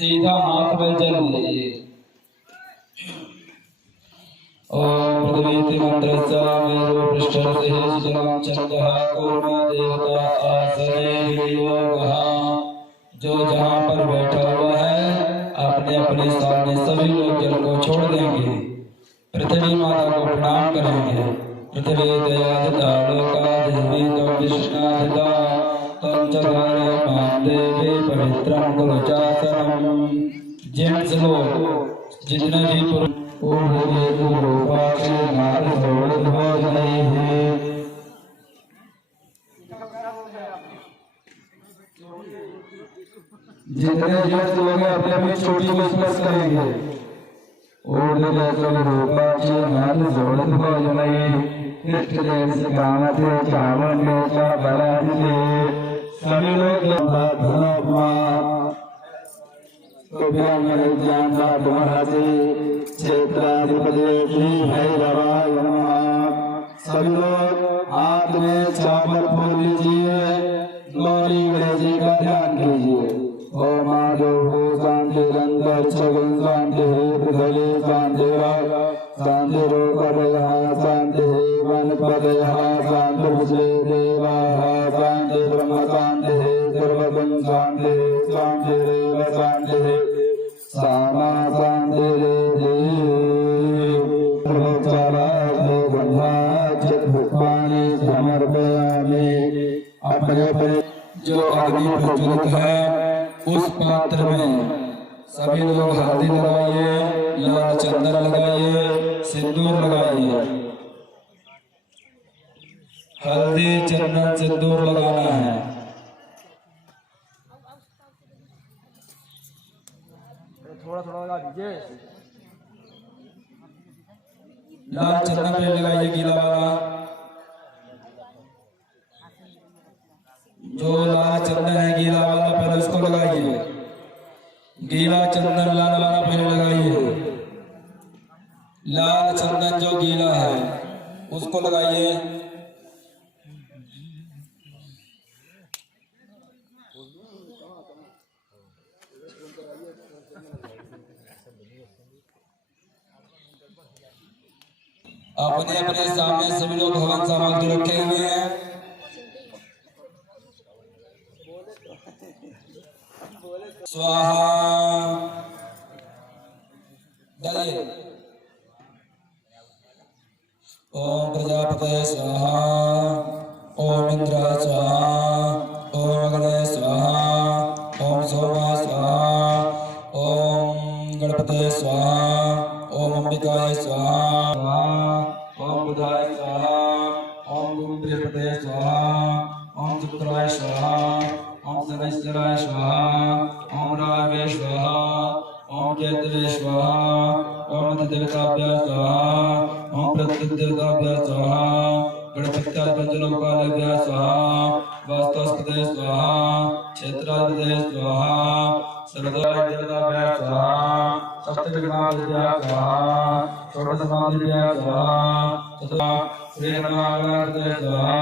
सीधा हाथ में जल लीजिए। ओम पृथ्वी मंत्रस्य मेरु पृष्ठस्य शीतलं चंद्रः कूर्म देवता आसने विनियोगः। जो जहाँ पर बैठा हुआ है अपने अपने सामने सभी लोग जल को छोड़ देंगे, पृथ्वी माता को प्रणाम करेंगे। पृथ्वी दयादिता लोका देवी तो विष्णादिता तम चकारे मां देवी पवित्रं कुलचासनम। जेंट्स लोग जितने भी पुरुष जितने जेंट्स लोग हैं अपने अपनी चोटी को स्पर्श करेंगे। सभी लोग सभी लोग हाथ में चावल फोड़ लीजिए। गौरी गणेश जी का ध्यान कीजिए। ओम माधव शांति रंतर छगन शांति पृथ्वी शांति शांति रोकदय शांति वनपदय शांति देवा शांति ब्रह्म शांति सर्वगुण शांति शांति रेव शांति सामा शांति अपने अपने जो अग्नि प्रज्वलित है उस पात्र में सभी लोग हल्दी लगाइए, लाल चंदन लगाइए, सिंदूर लगाइए। हल्दी चंदन सिंदूर लगाना है। थोड़ा थोड़ा लगा दीजिए। लाल चंदन पे लगाइए गीला वाला। जो लाल चंदन है गीला वाला पहले उसको लगाइए। गीला चंदन लाल वाला पहले लगाइए। लाल चंदन जो गीला है उसको लगाइए। अपने अपने सामने सभी लोग भगवान सामग्री रखे हुए हैं। स्वाहा डालिए। ओम प्रजापतये स्वाहा, ओम इंद्राय स्वाहा, ओम अग्नये स्वाहा, ओम सोमाय स्वाहा, ओम गणपतये स्वाहा, ओम अंबिकाय स्वाहा, ओम बुधाय स्वाहा, ओम बृहस्पतये स्वाहा, ओम शुक्राय स्वाहा, ओम शनैश्चराय स्वाहा, ओम रावे स्वाहा, ओम केतवे स्वाहा, ओम देवताभ्यः स्वाहा, ओम प्रत्यदेवताभ्यः स्वाहा, गणपत्याः पंचलोकालेभ्यः स्वाहा, वास्तुस्पतये स्वाहा, क्षेत्राधिपतये स्वाहा, सर्वदाय देवताभ्यः स्वाहा, सप्तविघ्नाधिपतये स्वाहा, षोडशनाधिपतये स्वाहा, तथा श्री गणनाथाय स्वाहा,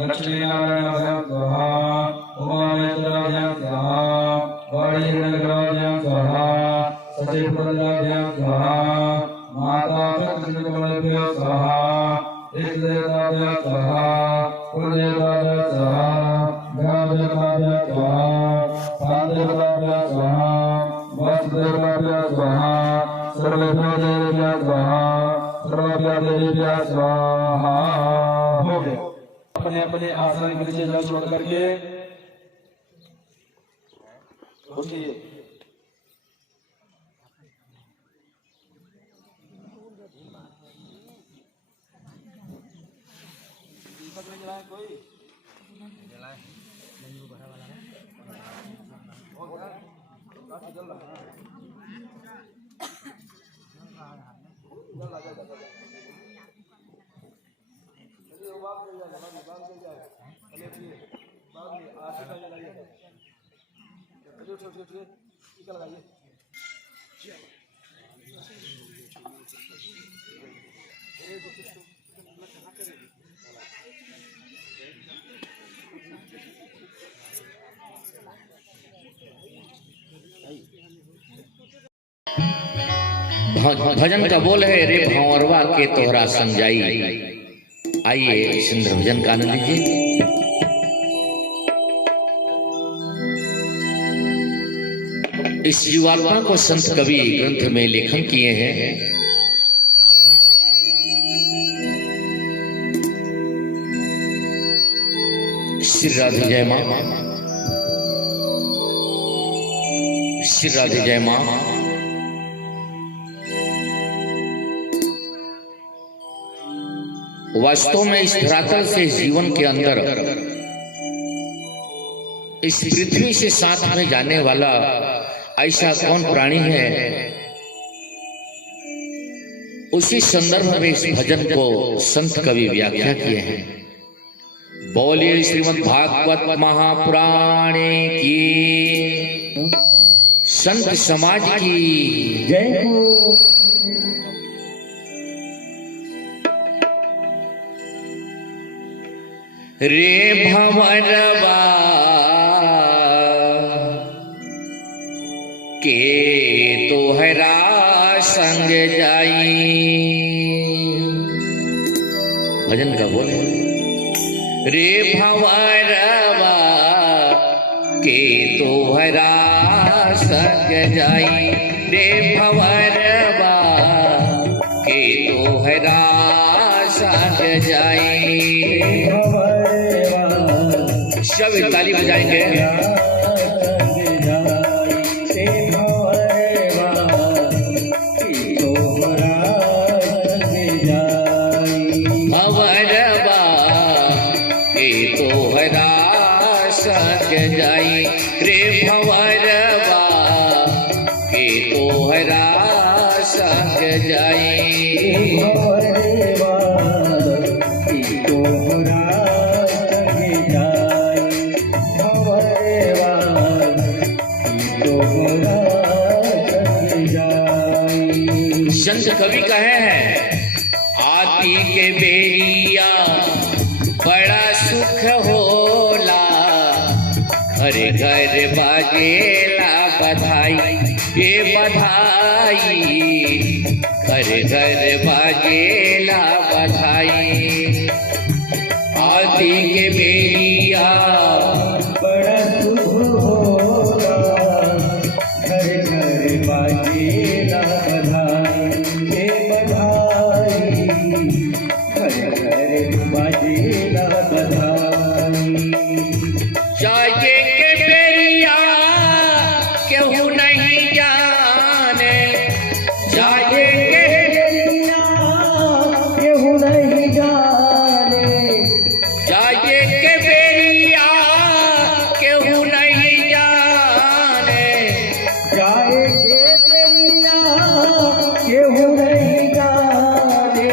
लक्ष्मीनारायणाय स्वाहा, उमामहेश्वराय स्वाहा, वाणीगणनाथाय स्वाहा, सचिवपदाय स्वाहा, माता प्रकृतिकमलेभ्यः स्वाहा, इष्टदेवताभ्यः स्वाहा, कुलदेवताभ्यः स्वाहा, ग्रामदेवताभ्यः स्वाहा, प्राणदेवताभ्यः स्वाहा, वासुदेवताभ्यः स्वाहा, सर्वेभ्यो देवेभ्यः स्वाहा, सर्वेभ्यो देवेभ्यः स्वाहा। हो गया। अपने अपने आसन के नीचे जल छोड़ करके उठिए। कोई भजन का बोल है रे भंवरवा के तोहरा समझाई। आइए सुंदर भजन का आनंद लीजिए। इस जीवात्मा को संत कवि ग्रंथ में लेखन किए हैं। श्री राधे जय मां, श्री राधे जय मां। वास्तव में इस धरातल से जीवन के अंदर इस पृथ्वी से साथ में जाने वाला ऐसा कौन प्राणी है, उसी संदर्भ में इस भजन को संत कवि व्याख्या किए हैं। बोलिए श्रीमद् भागवत महापुराणे की, संत समाज की जय हो। रे भंवरवा के तोहरा संग जाई। भजन का बोल रे भंवरवा के तोहरा संग जाई। रे भंवरवा के तोहरा संग जाई। सब ताली बजाएंगे। जाई रे भंवरवा के तोहरा संग जाई। संत कवि कहे हैं आती के बेरिया बड़ा सुख होला। घर घर बाजेला बधाई ये बधाई। घर घर बाजेला बधाई। आती के बेरिया बड़ा सुख होला। घर घर बाजेला बधाई ये बधाई। घर घर बाजेला बधाई। जाए के बेरिया केहू नहीं जाने। जाए के बेरिया केहू नहीं जाने। जाए के बेरिया केहू नहीं जाने। जाए के बेरिया केहू नहीं जाने।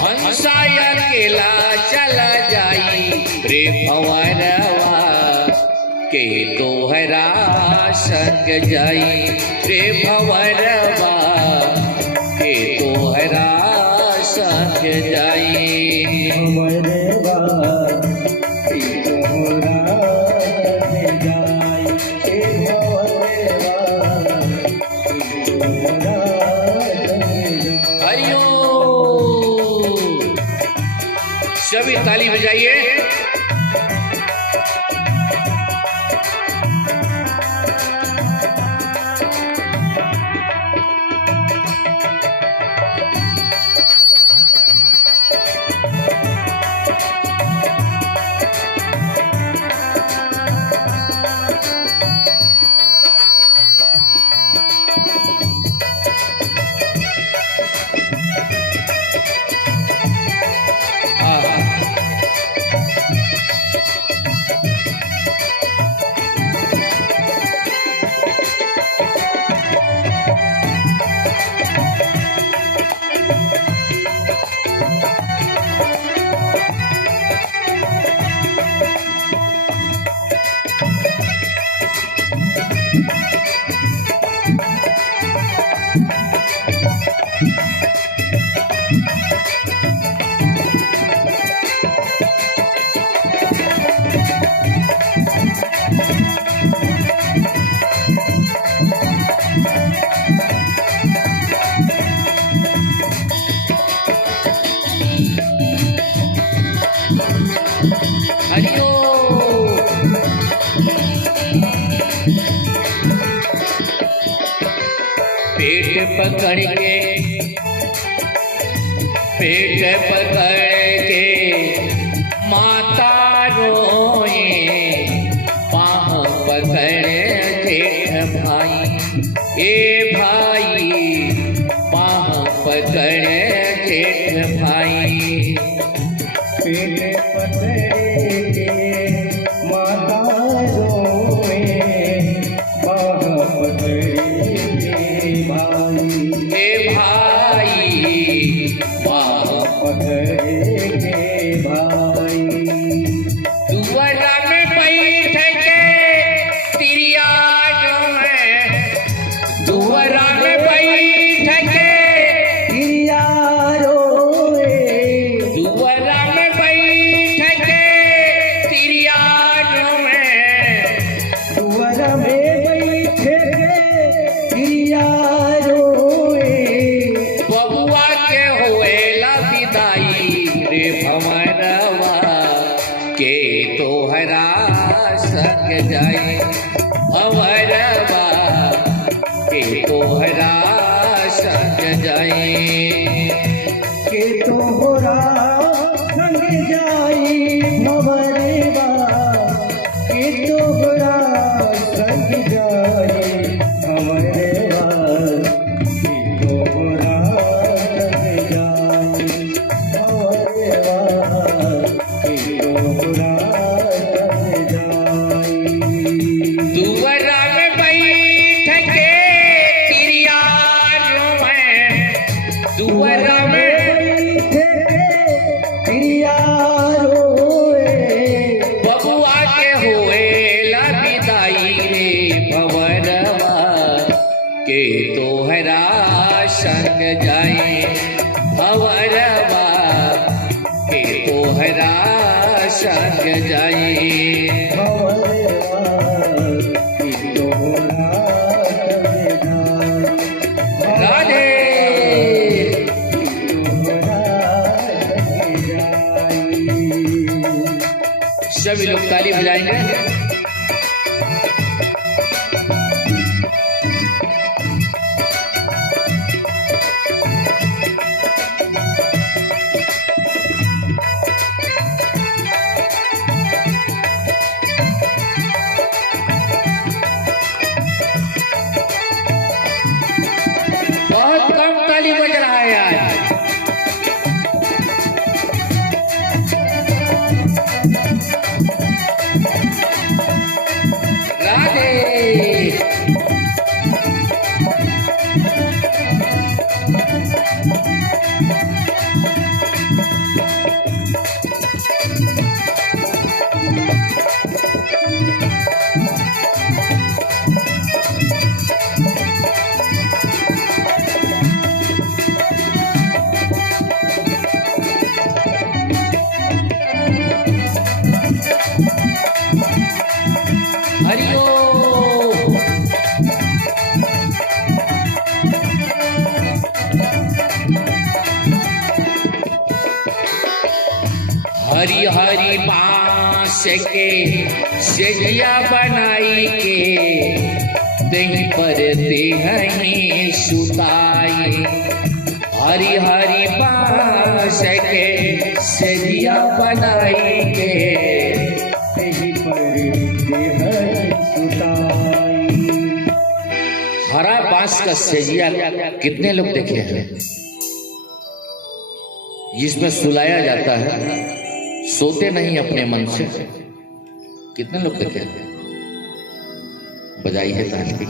हंसा अकेला चला जाई रे भंवरवा के तोहरा संग जाई। रे भंवरवा के तोहरा संग जाई। भंवरवा के तोहरा संग जाई। रे भंवरवा के तोहरा संग जाई। हरिओम। सभी ताली बजाइए। पेट पकड़ के माता रोए, बाह पकड़ जेठ भाई, ए भाई बाह पकड़ जेठ भाई। पेट पकड़ के माता रोए, बाह पकड़ के भाई, ए भाई बाह पकड़ के भाई। दुआरा में बैठ के तिरिया रोए, दुआरा में बैठ के तिरिया रोए, दुआरा में बैठ के तिरिया रोए, दुआर में बैठ के तिरिया रोए। बबुआ के होएला विदाई रे भंवरवा के तोहरा संग जाए, भंवरवा के तोहरा संग जाए। के तोहरा संग जाई भंवरवा, के तोहरा संग जाई भंवरवा, के तोहरा संग जाई भंवरवा, के तोहरा संग जाई। दुआरा में बैठ के तिरिया रोए, दुआरा में तिरिया रोए, बबुआ के होएला विदाई रे भंवरवा के तोहरा संग जाए, भंवरवा के तोहरा संग जाए। भंवरवा के तोहरा संग जाई। राधे सभी लोग ताली बजाएंगे। बहुत कम ताली बज रहा है आज। राधे हरिओम। हरी हरी बांस के सेजिया बनाई के दही पर देहनी सुताई, हरी हरी बांस के सेजिया बनाई के तेहि पर देहन सुताई। हरा बांस का सेजिया कितने लोग देखे हैं, जिसमें सुलाया जाता है, सोते नहीं अपने मन से। कितने लोग देखे हैं? बजाइए ताली।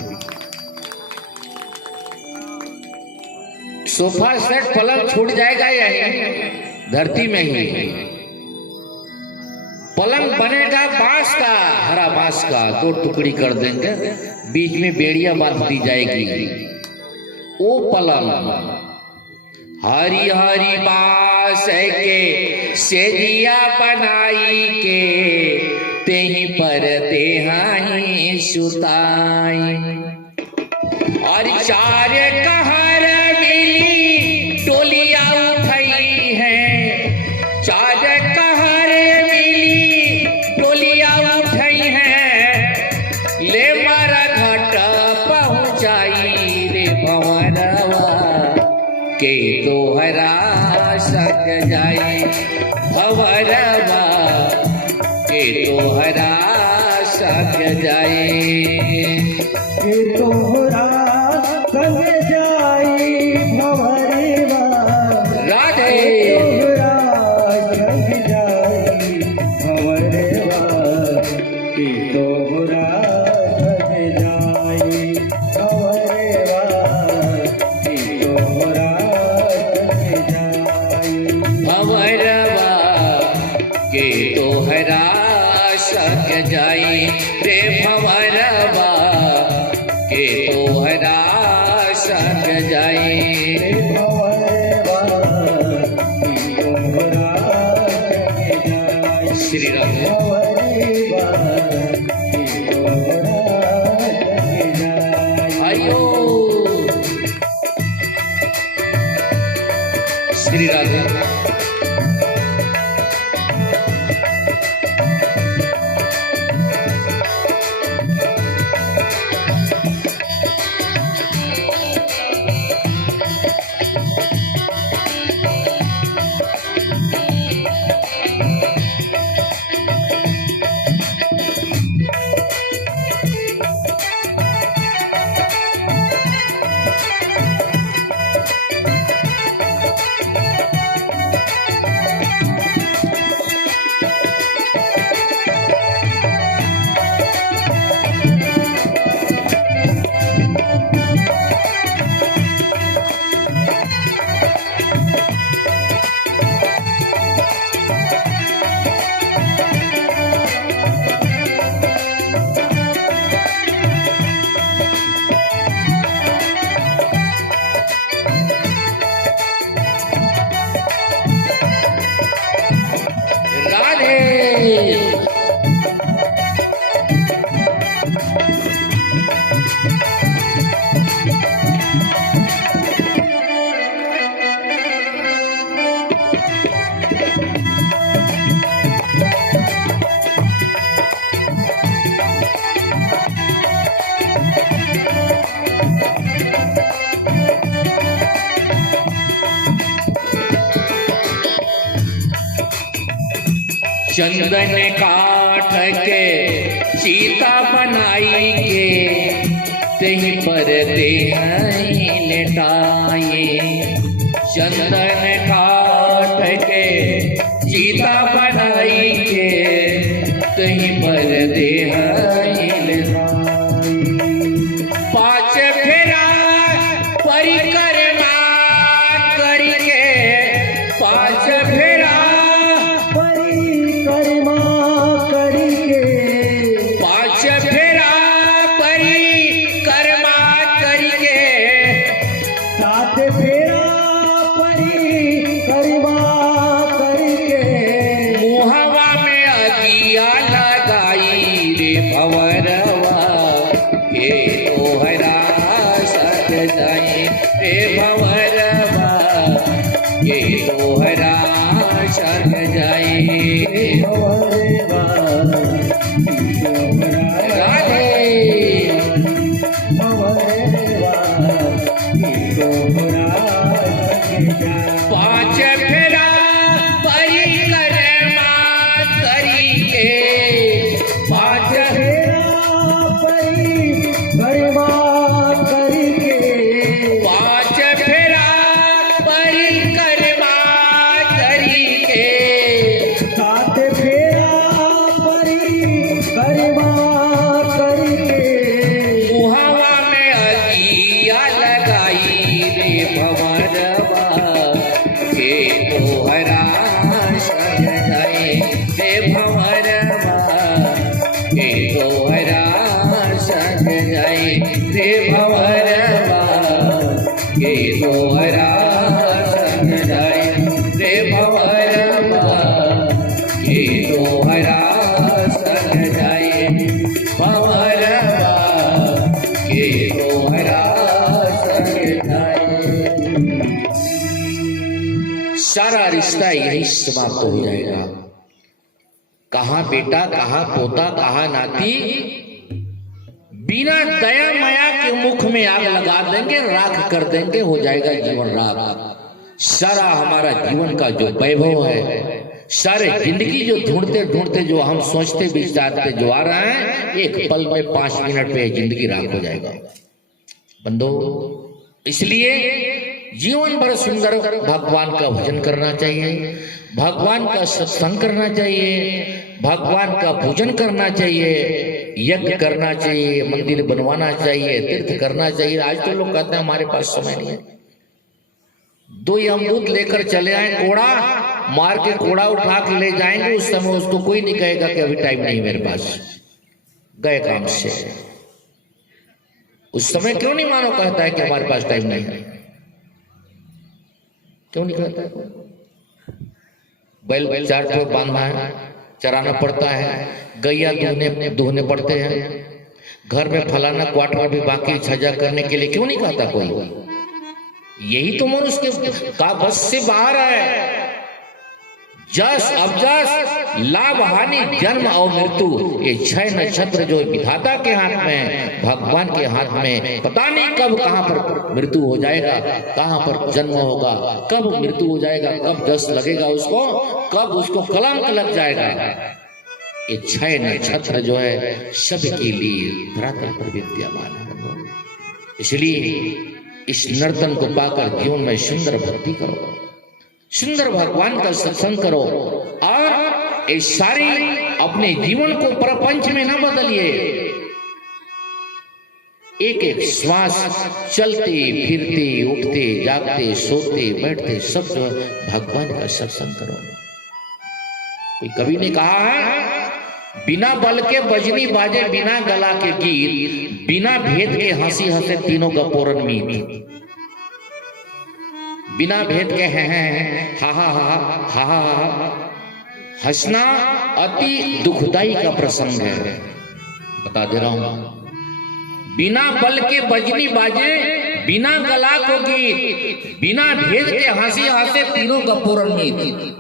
सोफा सेट पलंग छूट जाएगा यही धरती में ही। पलंग बनेगा बांस का, हरा बांस का, 2 टुकड़ी कर देंगे, बीच में बेड़िया बांध दी जाएगी। वो पलंग हरी हरी बांस के सेजिया बनाई के तेही पर देहाई सुताई, और 4 कहर मिली टोलिया उठई है, 4 कहर मिली टोलिया उठई है, ले मारा घाट पहुंचाई रे भंवर के तोहरा सक जाए भंवरवा के तोहरा सक जाए के तोहरा संग जाई भंवरवा राधे तोहरा संग जाई भंवरवा के तोहरा संग जाई भंवरवा के तोहरा संग जाई भंवरवा के तोहरा सक जाए रे भंवरवा के तोहरा सक जाए श्री राम आयो श्री राधे चंदन काठ के सीता बनाई के तेहि पर देह लेटाए चंदन काठ के सीता बनाई के तेहि पर देह लेटाए पाँच फेरा परिक्रमा करके पाँच फेरा परिक्रमा करके पाँच फेरा परिक्रमा करके सात फेरा परिक्रमा करके मुहवा में अगिया लगाई रे भंवरवा के तोहरा सक जाए रे भंवरवा के तोहरा सक जाए भंवरवा राधे भंवरवा तोहरा पाँच फेरा परिक्रमा करके पाँच परिक्रमा करके पाँच फेरा परिक्रमा करके सात फेरा परिक्रमा करके मुहवा में अगिया लगाई रे भंवरवा के तोहरा सक जाए रे भंवरवा के तोहरा सक जाए रे भंवरवा के तोहरा सक जाए रे भंवरवा के तोहरा सक जाए भंवरवा के तोहरा सक जाए। सारा रिश्ता यही समाप्त हो जाएगा। कहाँ बेटा, कहाँ पोता, कहाँ नाती, बिना दया माया के मुख में आग लगा देंगे सारे राख कर देंगे, हो जाएगा जीवन राख। सारा हमारा जीवन का जो वैभव है, सारे जिंदगी जो ढूंढते ढूंढते जो हम सोचते विचारते जो आ रहा है, एक पल में 5 मिनट में जिंदगी राख हो जाएगा बंदो। इसलिए जीवन भर सुंदर भगवान का भजन करना चाहिए, भगवान का सत्संग करना चाहिए, भगवान का पूजन करना चाहिए, यज्ञ करना चाहिए, मंदिर बनवाना चाहिए, तीर्थ करना चाहिए। आज तो लोग कहते हैं हमारे पास समय नहीं है। 2 अमरूद लेकर चले आए, कोड़ा मार के कोड़ा उठा के ले जाएंगे, उस समय उसको कोई नहीं कहेगा कि अभी टाइम नहीं मेरे पास, गए काम से। उस समय क्यों नहीं मानो कहता है कि हमारे पास टाइम नहीं है? क्यों नहीं कहता है? बैल 4 ठो बांधना है, चराना पड़ता है, गैया दूहने पड़ते हैं, घर में फलाना क्वार्टर भी बाकी छजा करने के लिए क्यों नहीं कहता कोई? यही तो मनुष्य का बस से बाहर है। जस अबजस, लाभ हानि, जन्म और मृत्यु, ये 6 नक्षत्र जो विधाता के हाथ में, भगवान के हाथ में, पता नहीं कब कहां पर मृत्यु हो जाएगा, कहां पर जन्म होगा, कब मृत्यु हो जाएगा, कब जस लगेगा उसको, कब उसको कलंक लग जाएगा। ये 6 नक्षत्र जो है सबके लिए धरातल पर विद्यमान है। इसलिए इस नर्तन को पाकर जीवन में सुंदर भक्ति करो, सुंदर भगवान का सत्संग करो, और इस सारी अपने जीवन को प्रपंच में न बदलिए। एक एक श्वास चलते फिरते उठते जागते सोते बैठते सब जो भगवान का सत्संग करो। कोई कवि ने कहा है, बिना बल के बजनी बाजे, बिना गला के गीत, बिना भेद के हंसी हंसे तीनों का पूरन मीत। बिना भेद के हैं हा हा हा हा हा हा, हंसना अति दुखदाई का प्रसंग है, बता दे रहा हूं। बिना बल के बजनी बाजे, बिना गला को गीत, बिना भेद के हंसी हंसे तीनों का पूरन मीत।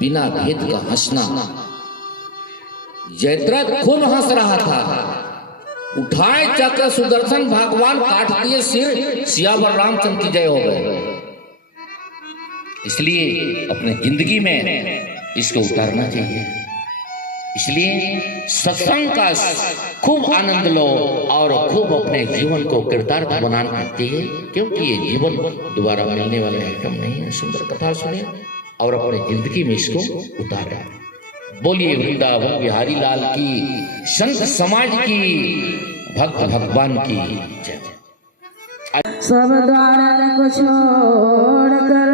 बिना भेद का हंसना, जयद्रथ खूब हंस रहा था, उठाए चक्र सुदर्शन, भगवान काट दिए सिर, सियावर रामचंद्र की जय हो गए। इसलिए अपने जिंदगी में इसको उतारना चाहिए। इसलिए सत्संग का खूब आनंद लो और खूब अपने जीवन को कृतार्थ बनाना चाहिए, क्योंकि ये जीवन दोबारा मिलने वाला है, कम नहीं है। सुंदर कथा सुने और अपने जिंदगी में इसको उतारे। बोलिए वृंदावन बिहारी लाल की, संत समाज की, भक्त भगवान की जय। सब द्वार को छोड़कर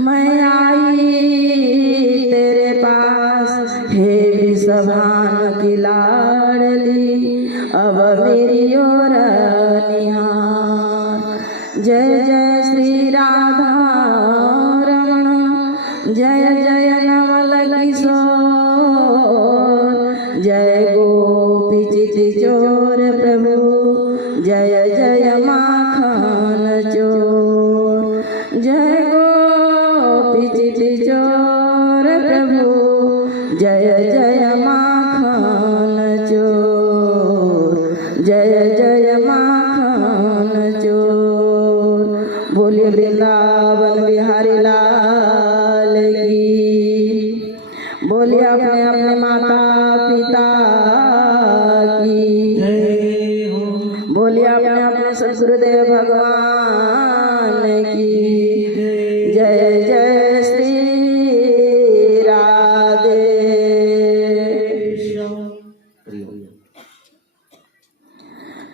मैं आई तेरे पास, हे विषभान की लाडली, अब मेरी ओर निहार। जय जय श्री राधा रमण, जय जय नवल किशोर, जय गोपी चित चोर प्रभु, जय जय माखन चोर, जय गोपी चित चोर प्रभु, जय जय माखन चोर, जय जय माखन चोर। बोलिए वृंदावन बिहारी लाल की, बोलिए अपने अपने माता पिता की, बोलिए अपने अपने सदगुरुदेव भगवान की जय। जय श्री राधे।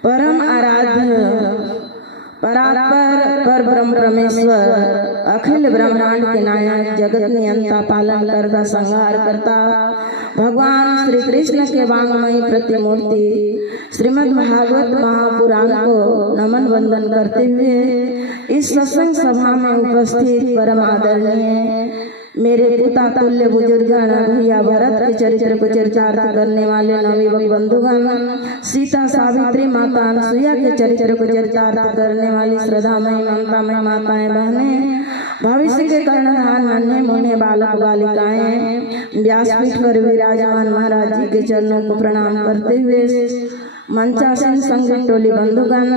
परम आराध्य परात्पर पर ब्रह्म परमेश्वर, अखिल ब्रह्मांड के नायक, जगत नियंता, पालन करता, संहार करता, भगवान श्री कृष्ण के वांगमयी प्रतिमूर्ति श्रीमद् भागवत महापुराण को नमन वंदन करते हुए इस सत्संग सभा में उपस्थित परम आदरणीय मेरे पिता तुल्य बुजुर्गण, भैया भरत के चरित्र को चरितार्थ करने वाले नवयुवक बंधुगण, सीता सावित्री माता अनसुईया के चरित्र को चरितार्थ करने वाली श्रद्धामयी ममतामयी माताएं बहनें, भविष्य के कर्णधार नन्हे मुन्ने बालक बालिकाएं, व्यासपीठ पर विराजमान महाराज जी के चरणों को प्रणाम करते हुए मंचासन संग टोली बंधुगण,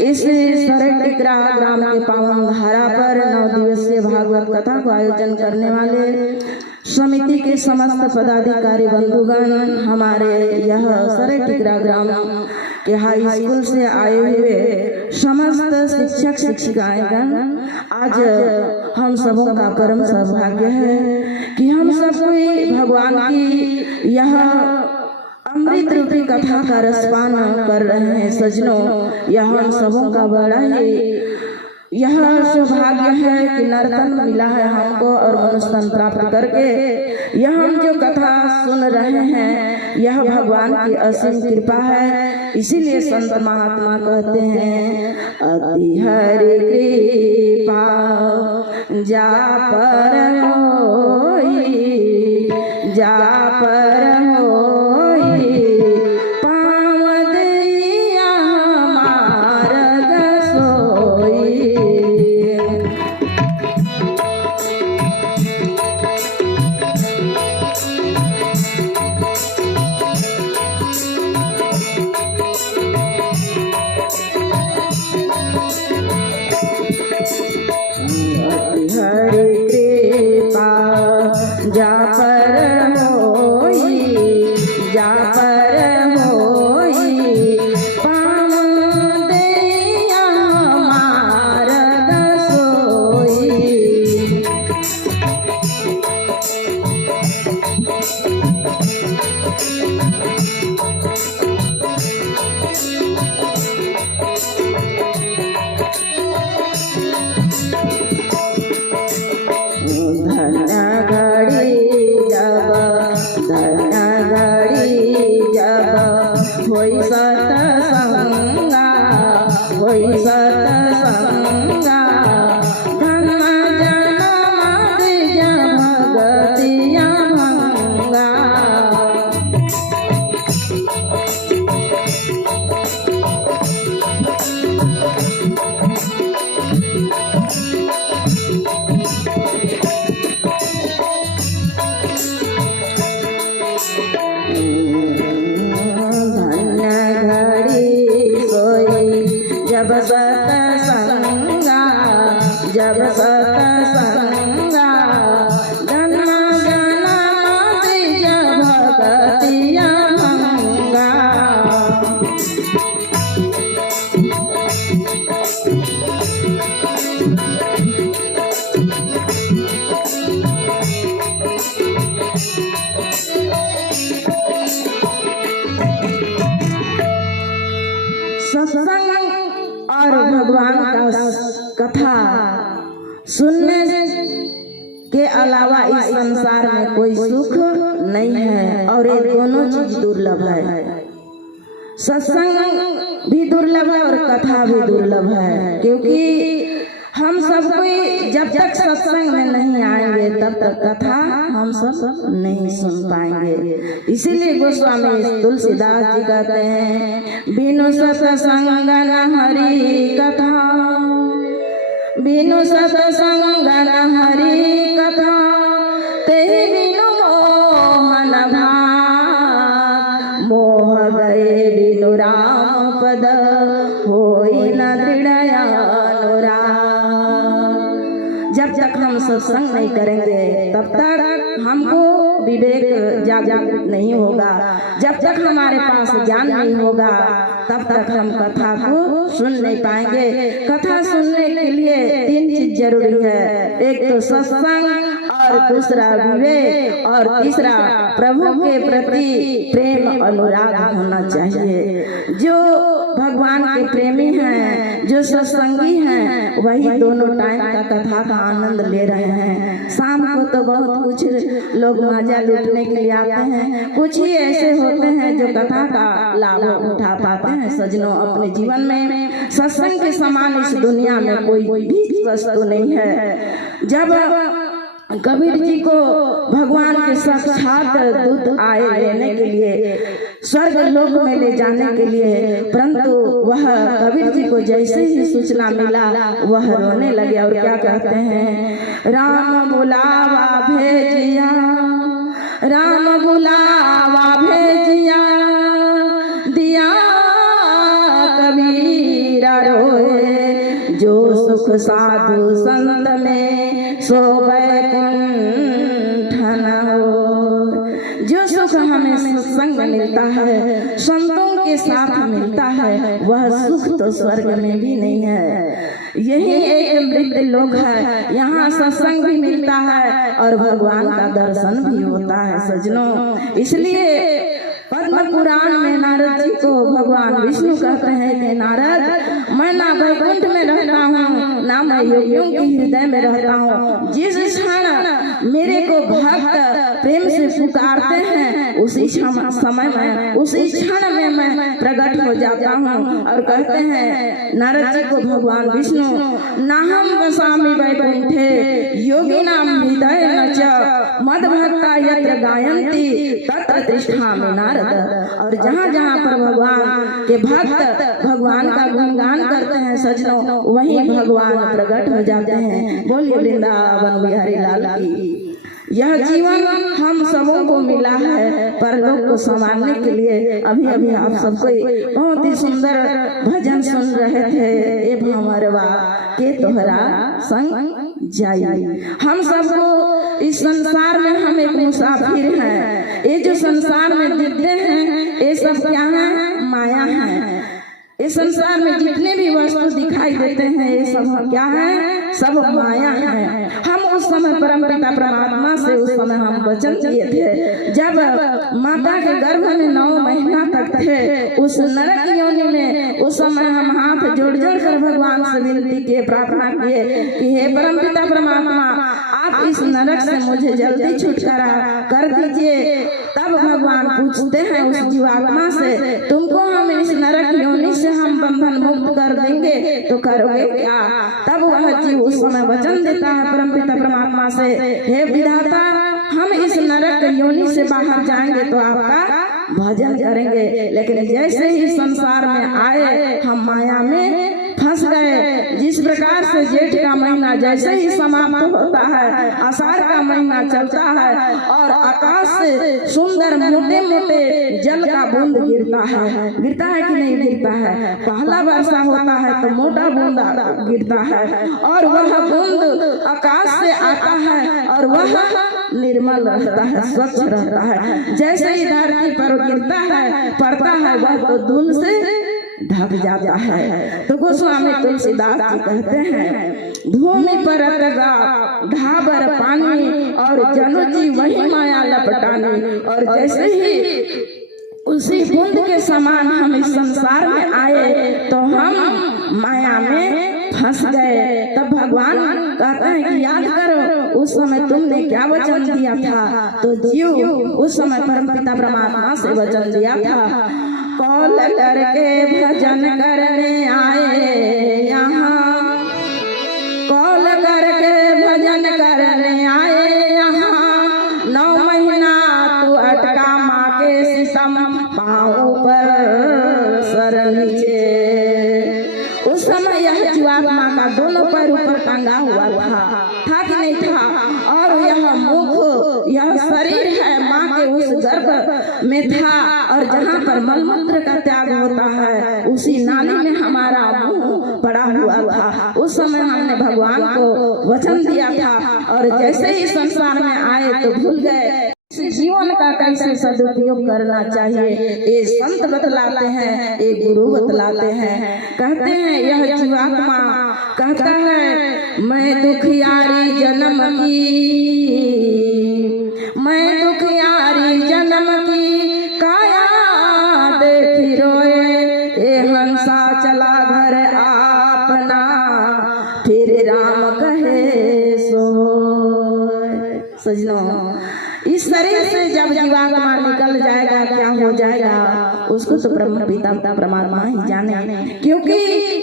इस सरटिकरा ग्राम के पावन धारा पर 9 दिवसीय भागवत कथा को आयोजन करने वाले समिति के समस्त पदाधिकारी बंधुगण, हमारे यह सरटिकरा ग्राम के हाई स्कूल से आए हुए समस्त शिक्षक शिक्षिकाएं, आज हम सबों का परम सौभाग्य है कि हम सब कोई भगवान की यह अमृत रूपी कथा का रसपान कर रहे हैं। सजनों, यह हम सबों का बड़ा ही यह सौभाग्य है कि नर्तन मिला है हमको और मनुष्य प्राप्त करके यह हम जो कथा सुन रहे हैं यह भगवान की असीम कृपा है। इसीलिए संत महात्मा कहते हैं, अति हरि कृपा जा पर होई, जा पर होई, पाँव दैया मार्ग सोई। हरि कृपा जा पर होई, जा पर होई, पाँव दैया मार्ग सोई। धन्य घड़ी जब होई सतसंगा, होई सतसंगा, धन्य जन्म द्विज भगतिया भंगा। धन्य घड़ी सोई जब सतसंगा, जब सतसंगा, धन्य जन्म द्विज भगतिया भंगा। सत्संग और भगवान का कथा सुनने के अलावा इस संसार में कोई सुख नहीं है और ये दोनों चीज दुर्लभ है। सत्संग भी दुर्लभ है और कथा भी दुर्लभ है, क्योंकि हम सब कोई जब तक सत्संग में नहीं आएंगे तब तक कथा हम सब नहीं सुन पाएंगे। इसीलिए गोस्वामी तुलसीदास जी कहते हैं, बिनु सत्संग न हरि कथा, बिनु सत्संग न हरि कथा, तेरे बिनु मोहन भाग, मोह गए बिनु राम पद, होई न दृढ़ अनुराग। जब तक हम सत्संग नहीं करेंगे तब तक हमको विवेक जागृत नहीं होगा, जब तक हमारे पास ज्ञान नहीं होगा तब तक हम कथा को सुन नहीं पाएंगे। कथा सुनने के लिए 3 चीज जरूरी है, एक तो सत्संग और दूसरा विवेक और तीसरा प्रभु के प्रति प्रेम अनुराग होना चाहिए। जो भगवान के प्रेमी हैं, जो सत्संगी हैं, वही दोनों टाइम का कथा का आनंद ले रहे हैं। शाम को तो बहुत कुछ लोग मजा लूटने के लिए आते हैं, कुछ ही ऐसे होते हैं जो कथा का लाभ उठा पाते हैं। सजनों, अपने जीवन में सत्संग के समान इस दुनिया में कोई भी वस्तु नहीं है। जब कबीर जी को भगवान के साक्षात दूत आए लेने के लिए, स्वर्ग लोक में ले जाने के लिए, परंतु वह कबीर जी को जैसे ही सूचना मिला वह रोने लगे और क्या कहते हैं, राम बुलावा भेजिया, राम बुलावा भेजिया, दिया जो सुख साधु संत में सो वैकुंठ न हो। जो सुख हमें सत्संग में मिलता है, संतों के साथ मिलता है, वह सुख तो स्वर्ग में भी नहीं है। यही एक मृत लोक है, यहाँ सत्संग भी मिलता है और भगवान का दर्शन भी होता है सजनों। इसलिए पद्म पुराण में नारद जी को भगवान विष्णु कहते हैं कि नारद, मैं ना वैकुंठ में रहता हूँ, ना मैं योगियों के हृदय में रहता हूँ। जिस क्षण मेरे को भक्त प्रेम से पुकारते हैं, उसी समय में, उसी क्षण में मैं प्रकट हो जाता हूँ। और कहते हैं नारद जी को भगवान विष्णु, नाहम वसामि वैकुंठे योगिनां हृदय न च मद भक्ता यत्र गायन्ति तत्र तिष्ठामि नारद। और जहाँ जहाँ पर भगवान के भक्त भगवान का गुणगान करते हैं सजनों, वहीं भगवान प्रकट हो जाते हैं। बोलिए वृंदावन बिहारी लाल की। यह जीवन हम सबों को मिला है परलोक को संवारने के लिए। अभी अभी आप सबको बहुत ही सुंदर भजन सुन रहे थे, ए भंवरवा के तोहरा संग जाई। हम सबको इस संसार में हम एक मुसाफिर हैं। ये जो संसार में दिखते हैं, ये सब क्या है? माया है। इस संसार में जितने भी वस्तु दिखाई देते हैं, ये सब क्या है? सब माया है। हम उस समय परमपिता परमात्मा से उस समय हम वचन दिए थे, जब माता के गर्भ में 9 महीना तक थे, उस नरक योनि में, उस समय हम हाथ जोड़ जोड़ कर भगवान से विनती किए, प्रार्थना किए कि हे परमपिता परमात्मा, आप इस नरक से मुझे जल्दी छुटकारा कर दीजिए। तब भगवान पूछते हैं उस जीवात्मा से, तुमको हम इस नरक योनि से हम बंधन मुक्त कर देंगे तो करोगे क्या? तब वह जीव उस समय वचन देता है परमपिता परमात्मा से, हे विधाता, हम इस नरक योनि से बाहर जाएंगे तो आपका भजन करेंगे। लेकिन जैसे ही संसार में आए, हम माया में फंस गए। जिस प्रकार से जेठ का महीना जैसे ही समाप्त होता है, आषाढ़ का महीना चलता है और आकाश से सुंदर मोटे मोटे जल का बूंद गिरता है कि नहीं गिरता है? पहला वर्षा होता है तो मोटा बूंदा गिरता है और वह बूंद आकाश से आता है और वह निर्मल रहता है, स्वच्छ रहता है। जैसे ही धरती पर गिरता है, पड़ता है, वह तो धूल से ढक जाता है। तो गोस्वामी तुलसीदास जी कहते हैं, भूमि पर ढाबर पानी और जनु जी वही माया लपटानी। और जैसे ही उसी बूंद के समान हम इस संसार में आए तो हम माया में फंस गए। तब भगवान कहते हैं कि याद करो उस समय तुमने क्या वचन दिया था। तो जीव उस समय परमपिता परमात्मा से वचन दिया था, कॉल करके भजन करने आए यहाँ, कॉल करके भजन करने आए यहाँ, 9 महीना तू अटका माँ के सितम, पाँव पर सर नीचे। उस समय यह जीवात्मा का दोनों पैर ऊपर टंगा हुआ था कि नहीं था? और यह मुख, यह शरीर है माँ के उस गर्भ में था। और जहाँ पर मलमूत्र का त्याग होता है, उसी नाली में हमारा मुंह पड़ा हुआ था। उस समय हमने भगवान को वचन दिया था और जैसे ही संसार में आए तो भूल गए। जीवन का कैसे सदुपयोग करना चाहिए, ये संत बतलाते हैं, ये गुरु बतलाते हैं। कहते हैं यह जीवात्मा कहता है, मैं दुखियारी जन्म की, मैं दुखियारी जन्म की, काया देखी रोए, ए हंसा चला घर अपना, फिर राम कहे सो। सजनों, इस शरीर से जब जीवात्मा निकल जाएगा, क्या हो जाएगा उसको तो परमपिता परमात्मा ही जाने। क्योंकि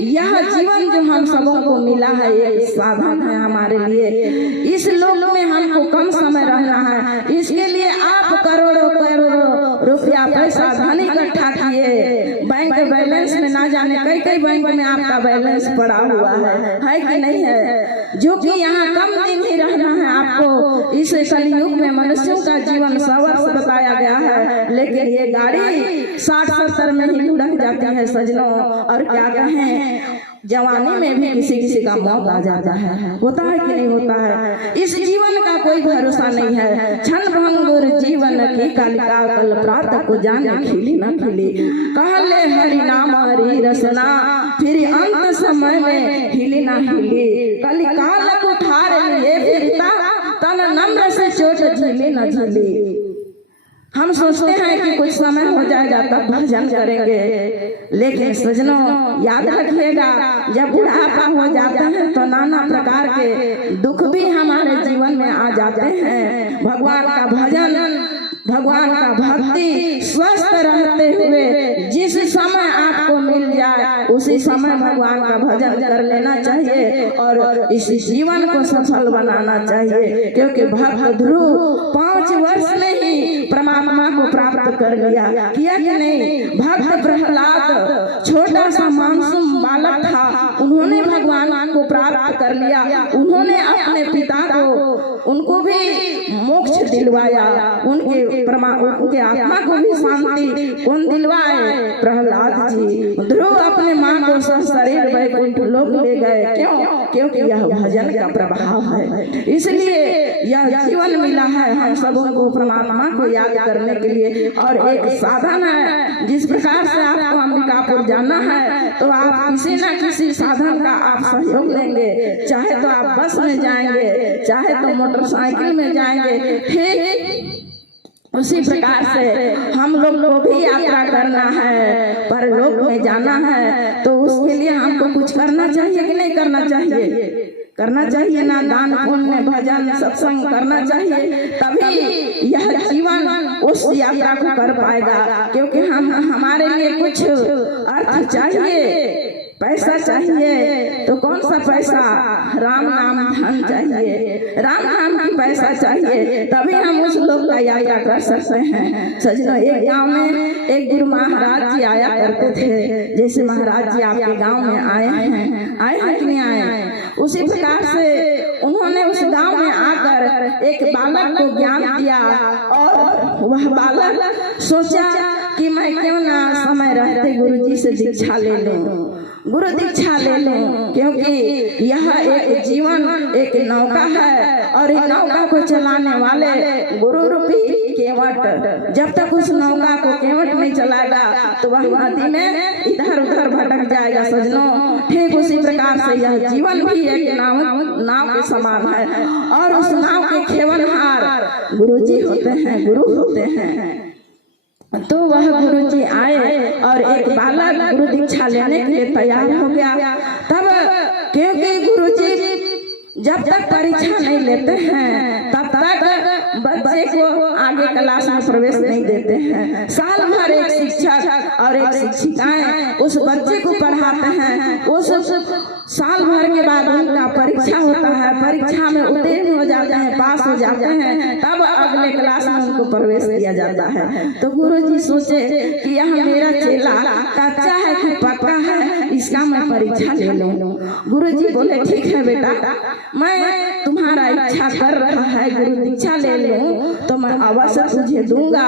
यह जीवन जो हम सबों को मिला है, ये साधन है हमारे लिए। इस लोक में हमको कम समय रहना है, इसके लिए आप करोड़ों करोड़ों रुपया पैसा धन इकट्ठा किए, बैंक बैलेंस में ना जाने कई बैंक में आपका बैलेंस पड़ा हुआ है कि नहीं है? जो कि यहाँ कम दिन ही रहना है आपको। इस कलयुग में मनुष्यों का जीवन 100 वर्ष बताया गया है, लेकिन ये गाड़ी 60-70 में ही लुढ़क जाती है सजनों। और क्या कहें, जवानी में भी किसी किसी का मौत आ जाता है, होता है कि नहीं होता है। इस जीवन का कोई भरोसा नहीं है। क्षण भंगुर जीवन की कालिका, कल प्रातः को जाने खिली न खिली। कहले हरि नाम हरि रसना, फिर अंत समय में हिली न हिली। कलिकाल को ठार लिए फिरता, तन नम्र से चोट झीली न झीली। हम सोचते हैं कि कुछ समय हो जाएगा तब भजन करेंगे, लेकिन सजनों याद रखिएगा, जब बुढ़ापा हो जाता है तो नाना प्रकार के दुख भी हमारे जीवन में आ जाते हैं। भगवान का भजन, भगवान का भक्ति स्वस्थ रहते हुए जिस समय आपको मिल जाए उसी समय भगवान का भजन कर लेना चाहिए और इस जीवन को सफल बनाना चाहिए। क्योंकि भक्त ध्रुव 5 वर्ष में ही परमात्मा को प्राप्त कर लिया, किया कि नहीं। भक्त प्रहलाद छोटा सा मासूम बालक था, उन्होंने भगवान को प्राप्त कर लिया। उन्होंने अपने पिता को, उनको भी मोक्ष दिलवाया, उनके आत्मा को भी शांति कौन दिलवाए? प्रहलाद जी। ध्रुव अपने माँ को सशरीर वैकुंठ लोक ले गए, क्यों? क्योंकि यह भजन का प्रभाव है। इसलिए यह जीवन मिला है हम सबों को परमात्मा को याद करने के लिए, और एक साधन है। जिस प्रकार से आपको अंबिकापुर जाना है तो आप किसी न किसी साधन का आप सहयोग लेंगे, चाहे तो आप बस में जाएंगे, चाहे तो मोटरसाइकिल में जाएंगे। ठीक उसी प्रकार से हम लोग को भी यात्रा करना है, परलोक में जाना है, तो उसके लिए हमको कुछ करना चाहिए कि नहीं करना चाहिए? करना चाहिए ना। दान पुण्य भजन सत्संग करना चाहिए, तभी यह जीवन उस यात्रा को कर पाएगा। क्योंकि हमारे लिए कुछ अर्थ चाहिए, पैसा चाहिए, तो कौन सा पैसा? राम नाम धन चाहिए, राम नाम की पैसा चाहिए, तभी हम उस लोक का यात्रा कर सकते हैं। सजनों, एक गांव में एक गुरु महाराज जी आया करते थे। जैसे महाराज जी आपके गांव में आए हैं कि नहीं आए? उसी प्रकार से उन्होंने उस गांव में आकर एक बालक को ज्ञान दिया, और वह बालक सोचा कि मैं क्यों ना समय रहते गुरु जी से दीक्षा ले लूं, गुरु दीक्षा ले लूं। क्योंकि यह एक जीवन एक नौका है, और इस नौका को चलाने वाले गुरु रूपी केवट, जब तक उस नौका को केवट नहीं चलाएगा तो वह नदी में इधर उधर भटक जाएगा। सजनों, ठीक उसी प्रकार से यह जीवन भी एक नाव के समान है, और उस नाव के खेवनहार गुरु जी होते हैं, गुरु होते हैं। तो वह गुरु जी आए और एक बालक गुरु दीक्षा लेने के लिए तैयार हो गया। तब क्योंकि गुरु जी जब तक परीक्षा नहीं लेते हैं तब तक बच्चे को आगे क्लास में प्रवेश नहीं देते हैं। साल भर एक शिक्षक और एक शिक्षिकाएं उस बच्चे को पढ़ाते हैं। उस साल भर के बाद उनका परीक्षा होता है, परीक्षा में उत्तीर्ण हो जाते हैं, पास हो जाते हैं, तब अगले क्लास में उनको प्रवेश दिया जाता है। तो गुरुजी सोचे कि यह मेरा चेला कच्चा है कि पक्का है, इसका मैं परीक्षा ले लूं। गुरुजी बोले ठीक है बेटा, मैं तुम्हारा इच्छा कर रहा है गुरु दीक्षा ले लूं तो मैं अवश्य तुझे दूंगा,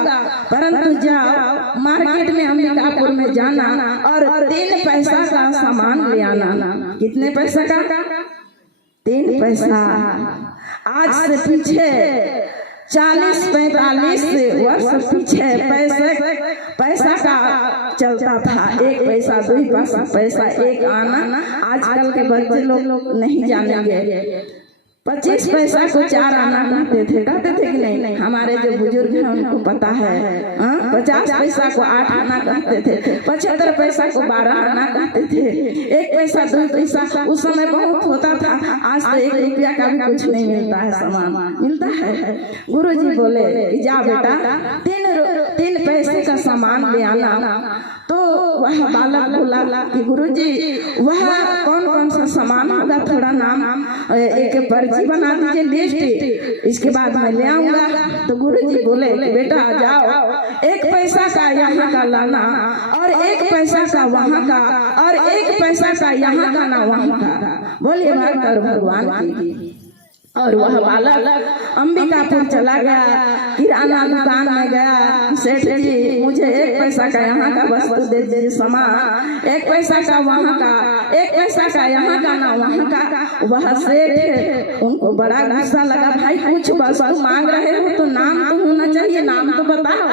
परंतु जाओ मार्केट में अंबिकापुर में जाना और 3 पैसा का सामान ले आना। कितने पैसा का? 3 पैसा। आज से पीछे 40-45 वर्ष पीछे पैसा का चलता था। 1 पैसा 2 पैसा 1 आना। आजकल के बच्चे लोग नहीं जानेंगे। 25 पैसा को 4 आना कहते थे कि नहीं? हमारे जो बुजुर्ग हैं उनको पता है। 50 पैसा को 8 आना कहते थे, 75 पैसा को 12 आना कहते थे। 1 पैसा 2 पैसा उस समय बहुत होता था। आज तो 1 रुपया का भी कुछ नहीं मिलता है, सामान मिलता है। गुरुजी बोले कि जा बेटा 3 पैसे का सामान ले आना। तो वह बालक बोला कि गुरुजी वह कौन कौन सा सामान होगा, थोड़ा नाम एक पर्ची बना दीजिए लिस्ट, इसके बाद मैं ले आऊंगा। तो गुरुजी बोले कि बेटा जाओ 1 पैसा का यहाँ का लाना और 1 पैसा का वहाँ का और 1 पैसा का यहाँ का ना वहाँ का। बोलिए भगवान की। और वह बालक अंबिकापुर चला गया, किराना दुकान में गया, सेठ जी मुझे 1 पैसा का यहाँ का वस्तु दे दीजिए, सामान 1 पैसा का वहाँ का, 1 पैसा का यहाँ का ना वहाँ का। वह सेठ उनको बड़ा गुस्सा लगा, भाई कुछ वस्तु मांग रहे हो तो नाम तो होना चाहिए, नाम तो बताओ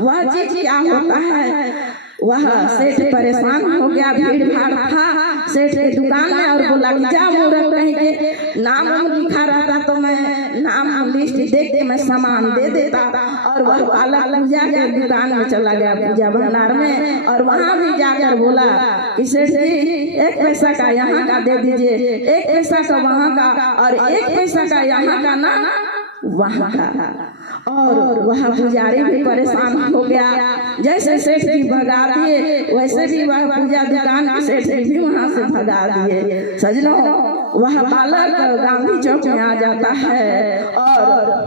वह चीज क्या होता है। वह सेठ परेशान हो गया, भीड़ भाड़ था सेठ की दुकान में और बोला कि जा मूर्ख कहीं के, नाम लिखा रहता तो मैं नाम लिस्ट देख के मैं सामान दे देता। और वह बालक पूजा के दुकान में चला गया, पूजा भंडार में, और वहाँ भी जाकर बोला कि सेठ जी 1 पैसा का यहाँ का दे दीजिए, 1 पैसा का वहाँ का, और 1 पैसा का यहाँ का ना वहाँ का। और वह पुजारी भी परेशान हो गया, जैसे सेठ जी भगा दिए वैसे भी वह पूजा दुकान के सेठ जी भी वहाँ से भगा दिए। सजनों, वह बालक गांधी चौक में आ जाता है और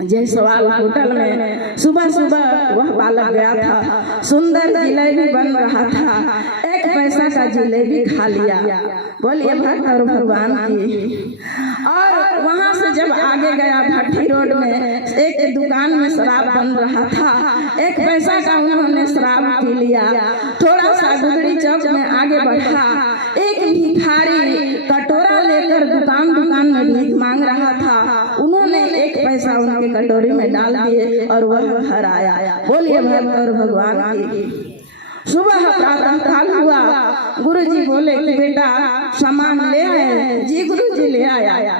जयसवाल होटल में सुबह सुबह वह बालक गया था, सुंदर जिलेबी बन रहा था, 1 पैसा का जिलेबी खा लिया। बोलिए भक्त और भगवान की। और वहाँ से जब आगे गया भट्टी रोड में एक दुकान में शराब बन रहा था, 1 पैसा का उन्होंने शराब पी लिया। थोड़ा सा गुदड़ी चौक में आगे बढ़ा, एक भिखारी कटोरा लेकर दुकान में भीख मांग रहा था, उन्होंने 1 पैसा उनके कटोरी में डाल दिए और वह घर आया। बोलिए भक्त और भगवान की। सुबह प्रातः काल हुआ, गुरुजी बोले कि बेटा सामान ले आए। जी गुरुजी ले आया।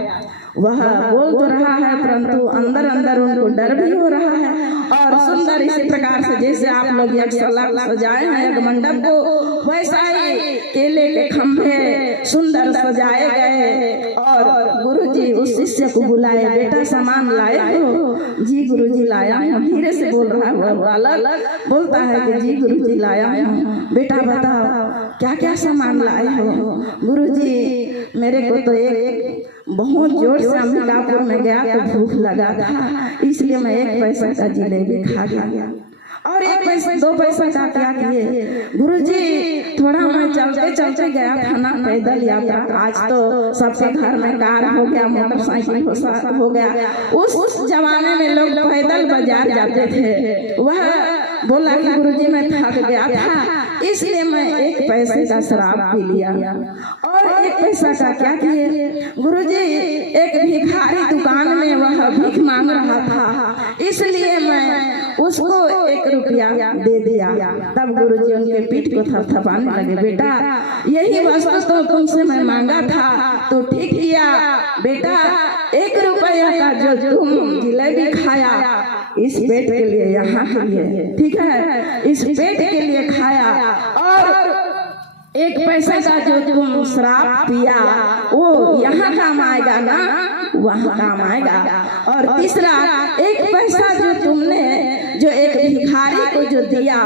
वह बोल तो रहा है परंतु अंदर अंदर उनको डर भी हो रहा है। और सुंदर इसी प्रकार से जैसे आप लोग यज्ञशाला सजाए हैं यज्ञ मंडप को, वैसा ही केले के खंभे सुंदर सजाए गए। और गुरुजी उस शिष्य को बुलाए, बेटा सामान लाए हो? जी गुरुजी लाया हूँ। धीरे से बोल रहा है बालक, बोलता है कि जी गुरुजी लाया हूँ। बेटा बताओ क्या क्या सामान लाए हो? गुरुजी मेरे को तो एक बहुत जोर से अंबिकापुर में गया तो भूख लगा था, इसलिए मैं 1 पैसा का जिलेबी खा गया। और 1 पैसा 2 पैसा का क्या किए? गुरुजी थोड़ा मैं चलते चलते गया था ना, पैदल यात्रा। आज तो सबके घर में कार हो गया, मोटरसाइकिल हो गया। उस जमाने में लोग पैदल बाजार जाते थे। वह बोला कि गुरुजी मैं थक गया था इसलिए मैं 1 पैसे का शराब पी लिया। और 1 पैसा का क्या किए? गुरुजी एक भिखारी दुकान में वह भीख मांग रहा था, इसलिए मैं उसको 1 रुपया दे दिया। तब गुरुजी उनके पीठ को थपथपाने लगे, बेटा यही वस्तु तो तुमसे मैं मांगा था तो ठीक किया। बेटा 1 रुपया का जो तुम जिलेबी खाया इस पेट के लिए, यहाँ के लिए, ठीक है, इस पेट के लिए खाया। और 1 पैसा का जो तुम शराब पिया वो यहाँ काम आएगा ना, वहाँ काम आएगा। और तीसरा 1 पैसा जो तुमने जो एक भिखारी को जो दिया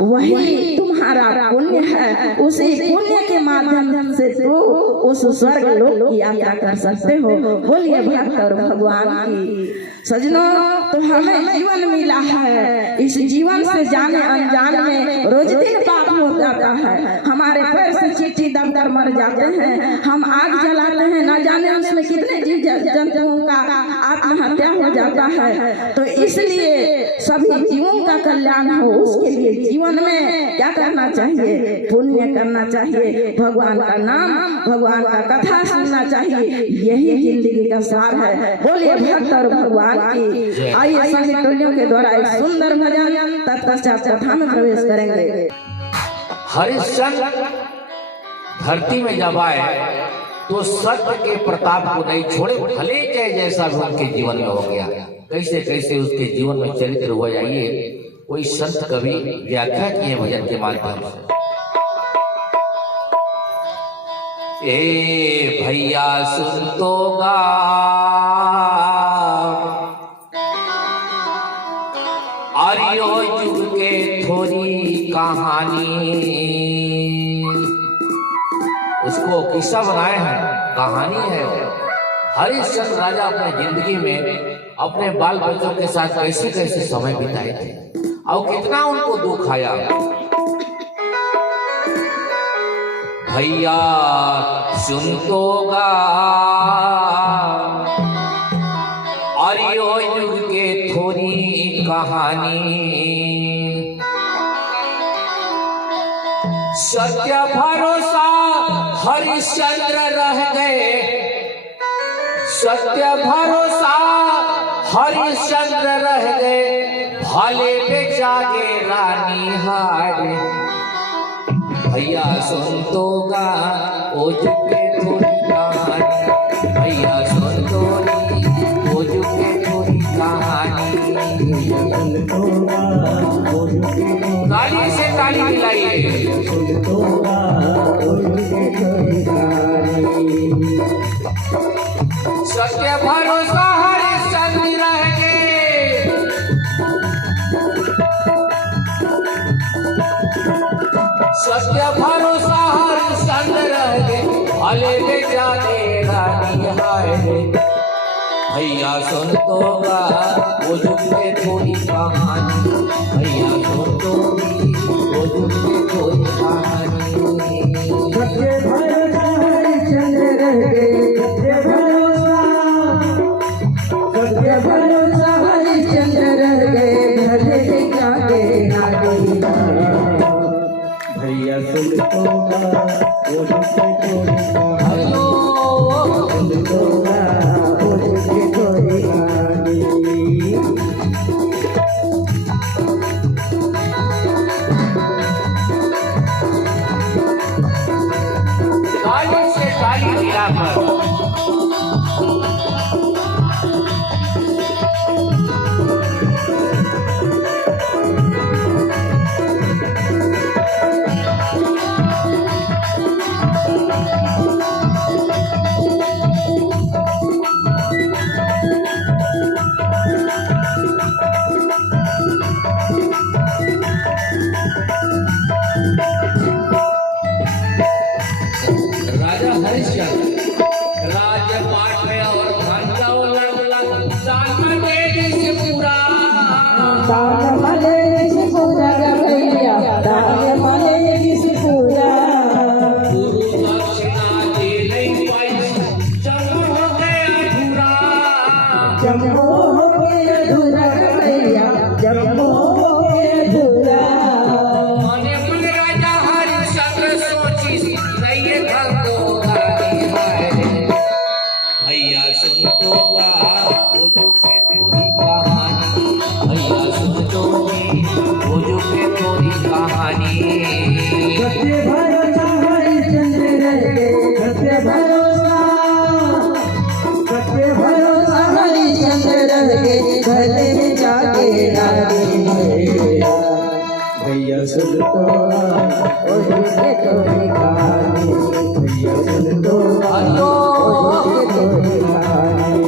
वही तुम्हारा पुण्य है, उसी पुण्य के माध्यम से तो उस स्वर्ग लोक की यात्रा कर सकते हो। बोलिए भक्त और भगवान की। सजनों, तो हमें जीवन मिला है, इस जीवन से जाने अनजान में रोज दिन पाप हो जाता है। हमारे पैर से चिट्ठी दबकर मर जाते हैं, हम आग जलाते हैं, ना जाने उसमें कितने जीव जंतुओं का आत्महत्या हो जाता है। तो इसलिए सभी जीवों का कल्याण हो उसके लिए जीवन में क्या करना चाहिए? पुण्य करना चाहिए, भगवान का नाम भगवान का कथा सुनना चाहिए, यही जिंदगी का सार है। बोलिए भक्त और भगवान की। आइए संगीत टोलियों के द्वारा एक सुंदर भजन तत्पश्चात कथा में प्रवेश करेंगे। हरिश्चंद्र धरती में जब आए तो सत्य के प्रताप को नहीं छोड़े, भले चाहे जैसा भी उनके जीवन में हो गया, कैसे कैसे उसके जीवन में चरित्र हुआ। जाइए कोई संत कवि व्याख्या किए भजन के माध्यम से। ए भैया सुन तो गा, आर्यो युग के थोड़ी कहानी, उसको किस्सा बनाए हैं, कहानी है। हरिश्चंद्र राजा अपने जिंदगी में अपने बाल बच्चों के साथ कैसे कैसे समय बिताए थे और कितना उनको दुख आया। भैया सुन तो गा, हरि ओ युग के थोड़ी कहानी। सत्य भरोसा हरिश्चंद्र रह गए, सत्य भरोसा हरिश्चंद्र रह गए, भाले पे जागे रानी हारे। भैया सुन तो गा ओ झुके थोड़ी कहानी, भैया सुन तो ओ झुके थोड़ी कहानी। ताली से ताली मिलाइए। सत्य भरोसा हरिश्चंद्र रह गए, सत्य भरोसा हरिश्चंद्र रह गए, भले में जागे रानी हारे। भैया सुन तो गा वो झुके थोड़ी कहानी, भैया सुन तो वो झुके थोड़ी कहानी। सत्य भरोसा हरिश्चंद्र रह गए, सत्य भरोसा हरिश्चंद्र रह गए, भले में जागे रानी हारे। भैया सुन तो गा वो झुके थोड़ी कहानी, सुन तो गा वो झुके थोड़ी कहानी। ताली से ताली मिलाकर राजा हरिश्चंद्र राजपाट में और धन दौलत दान दे से पूरा, दान भले से पूरा भैया, दान भले से पूरा। गुरु दक्षिणा दे नहीं पाई, जब हो गया अधूरा, जब हो गया अधूरा भैया, जब हो गया अधूरा। मने मन राजा हरिश्चंद्र सोची नहीं घर को गाली हारे। भैया सुन तो गा वो झुके थोड़ी कहानी, भैया सुन तो वो झुके थोड़ी कहानी। सत्य भरोसा हरिश्चंद्र रह गए, सत्य भरोसा हरिश्चंद्र रह गए, भले में जागे रानी भैया। भैया सुन तो ओ झुके थोड़ी कहानी, भैया सुन तो ओ झुके थोड़ी कहानी।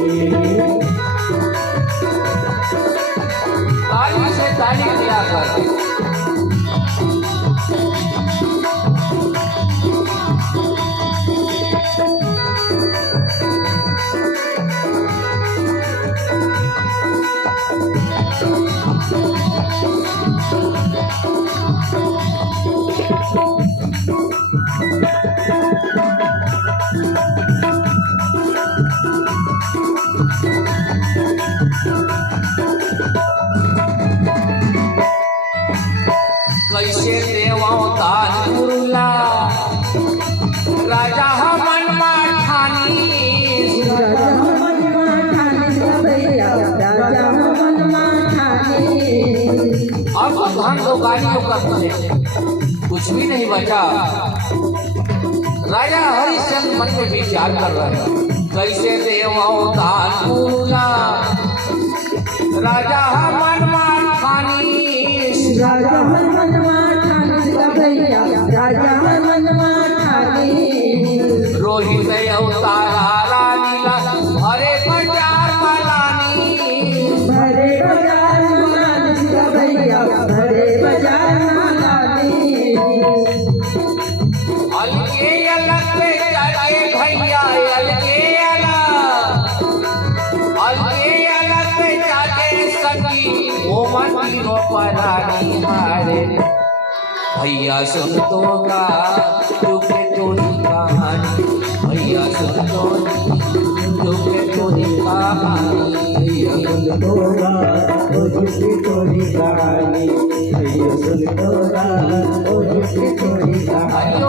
ताली से ताली मिलाकर कैसे देवतान गुरुला राजा मनवा ठानी। राजा मनवा ठानी भैया, राजा मनवा ठानी। अब धन दो गाड़ियों का कुछ भी नहीं बचा। राजा हरिश्चंद्र मन में विचार कर रहे हैं, कैसे देवतान गुरुला राजा मनवा ठानी। राजा मनवा ठानी भैया, राजा मनवा ठानी। रोहित अवतारा रानीला भरे बाजार मलानी, भरे बाजार मलानी भैया, भरे बाजार मलानी। अलगे अलग पे चढ़े भैया, अलगे अलग पे जाके सकी वो मंदिरों पर रानी हारे। भैया सुन तो गा झुके थोड़ी कहानी, भैया सुन तो झुके थोड़ी कहानी। की थोड़ी कहानी भैया सुन तोरा वो दुख की थोड़ी कहानी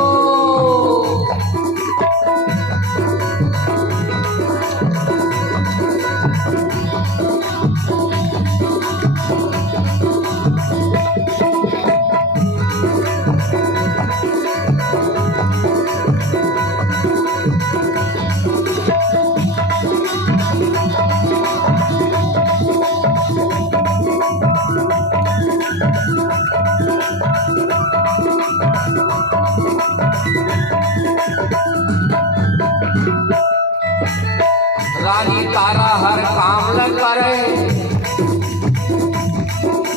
रानी तारा हर काम न करे,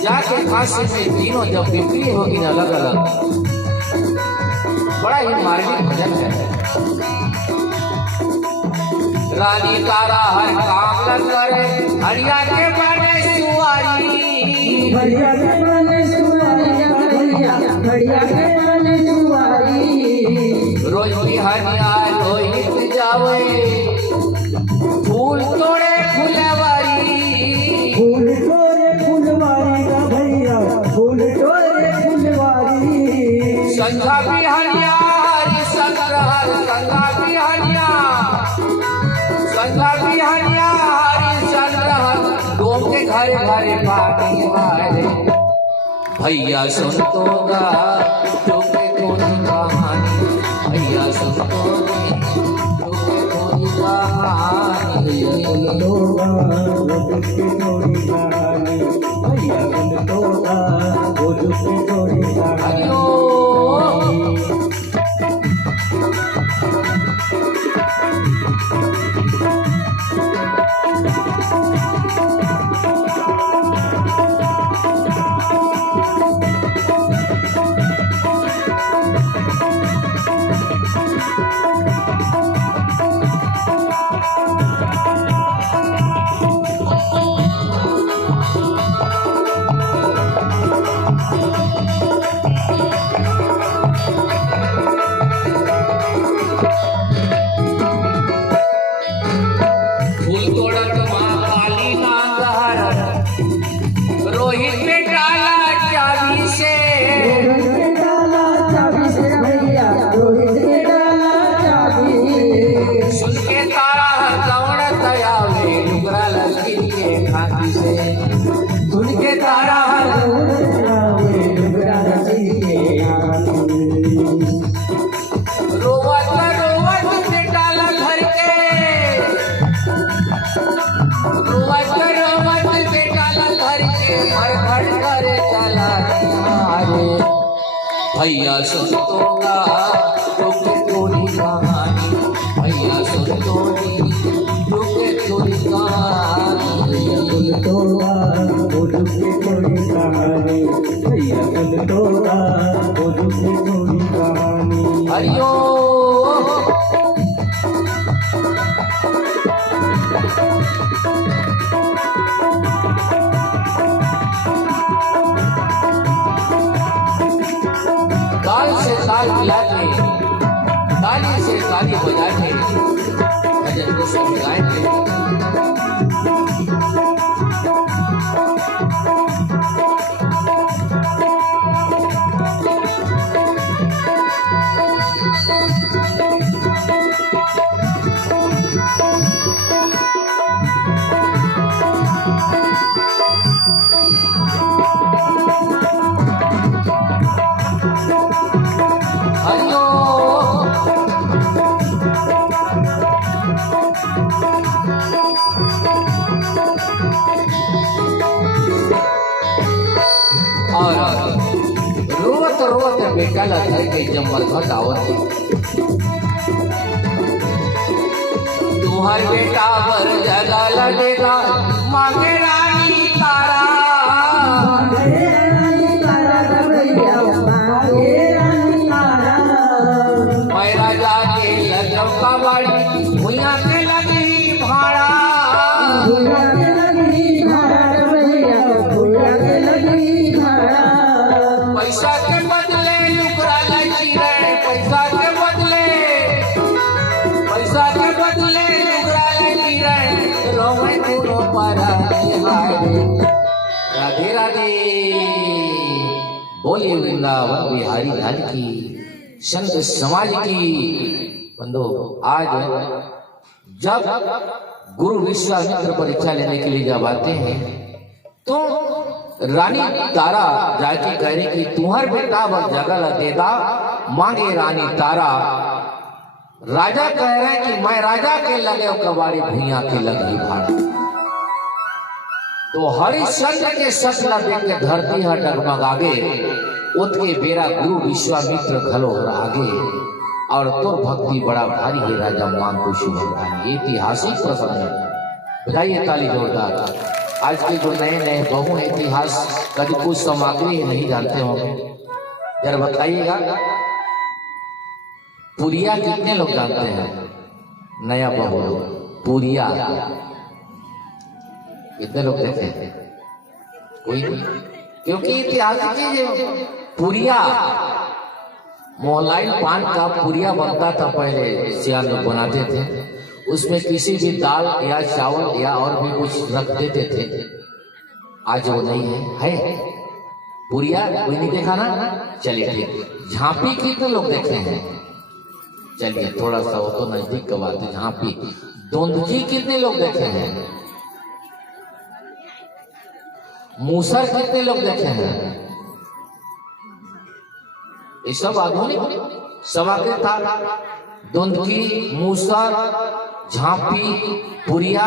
जाके काशी में तीनों जब बिक्री होगी अलग अलग, बड़ा ही मार्मिक भजन है। रानी तारा हर काम न करे, हरिया के बने सुवारी, बढ़िया के बने सुवारी, बढ़िया के बने सुवारी, रोज भी हरिया लोहित जावे, फूल तोड़े फुलवारी, फूल तोरे फुलवारी का भैया फूल तोरे फुलवारी संघा भी हरिया हरि संग्रहर, संघा भी हरिया, संघा भी हरिया हरि संग्रहर, डोम के घरे घरे पानी वाले भैया सुन तो गा चुके कोई कहानी, भैया सुन तो चुके कोई कहानी, तोगा वो दुख की थोड़ी कहानी भैया सुन तोगा वो दुख की थोड़ी कहानी हरिओ फूल तोड़त माँ काली नांगहर, रोहित में डाला चाबी से, रोहित के डाला चाबी से भैया, रोहित के डाला चाबी, सुन के तारा दौड़त आवे, डुगरा लड़की के खाती से, सुन के तारा रोवत रोवत बेटाला घर के, रोवत रोवत बेटाला घर के, घर घर करे चला रे भैया सुन तो गा चुके थोड़ी कहानी, भैया सुन तो चुके थोड़ी कहानी, तोगा वो दुख की थोड़ी कहानी भैया सुन तोगा वो दुख की थोड़ी कहानी हरिओ ताल से ताल मिला के, ताली से ताली बजा के भजन को समझाएंगे। हरिओ और रोवत रोवत बेटा ला घर के जम्मर घट आवत, तुम्हार बेटा बर जगा लगेगा, मांगे रानी तारा, मांगे रानी तारा भैया, मांगे रानी तारा, मैं राजा के लखनऊ का बाड़ी, भुइया के लगी भाड़ा, भैया के लगी भाड़ा भैया, भैया के लगी भाड़ा, पैसा के बदले लुकरा लगी रे, पैसा के बदले, पैसा के बदले लुकरा लगी रे, रोवे तू रो पारा हाय राधे राधे। बोलिए वृंदावन बिहारी लाल की, संत समाज की। बंधु, आज जब गुरु विश्वामित्र परीक्षा लेने के लिए जब आते हैं तो रानी तारा जाके कह रही कि तुम्हार बेटा वर जगल देदा मांगे रानी तारा। राजा कह रहे हैं कि मैं राजा के लगे कबाड़ी भुइया के लगी भाड़ा। तो हरिश्चंद्र के सपना देख के धरती है डगमगागे, उतके बेरा गुरु विश्वामित्र घलो आगे। और तो भक्ति बड़ा भारी है राजा मांग को शुभ। ऐतिहासिक प्रसंग है, बजाइए ताली जोरदार। आज के जो नए नए बहु इतिहास कभी कुछ सामग्री नहीं जानते होंगे, जरा बताइएगा पुरिया कितने लोग जानते हैं? नया बहु पुरिया कितने लोग देखे हैं? कोई नहीं, क्योंकि ऐतिहासिक चीज पुरिया मोलाइल पान का पुरिया बनता था पहले, सियार लोग बनाते थे। उसमें किसी भी दाल या चावल या और भी कुछ रख देते थे। आज वो नहीं है पुरिया कोई नहीं देखा ना? चलिए ठीक। झांपी कितने लोग देखे हैं? चलिए थोड़ा सा वो तो नजदीक का बात है। झांपी दोंदजी कितने लोग देखे हैं? मूसर कितने लोग देखे हैं? ये सब आधुनिक सामग्री था। दोंदकी, मूसर, झांपी, पुरिया,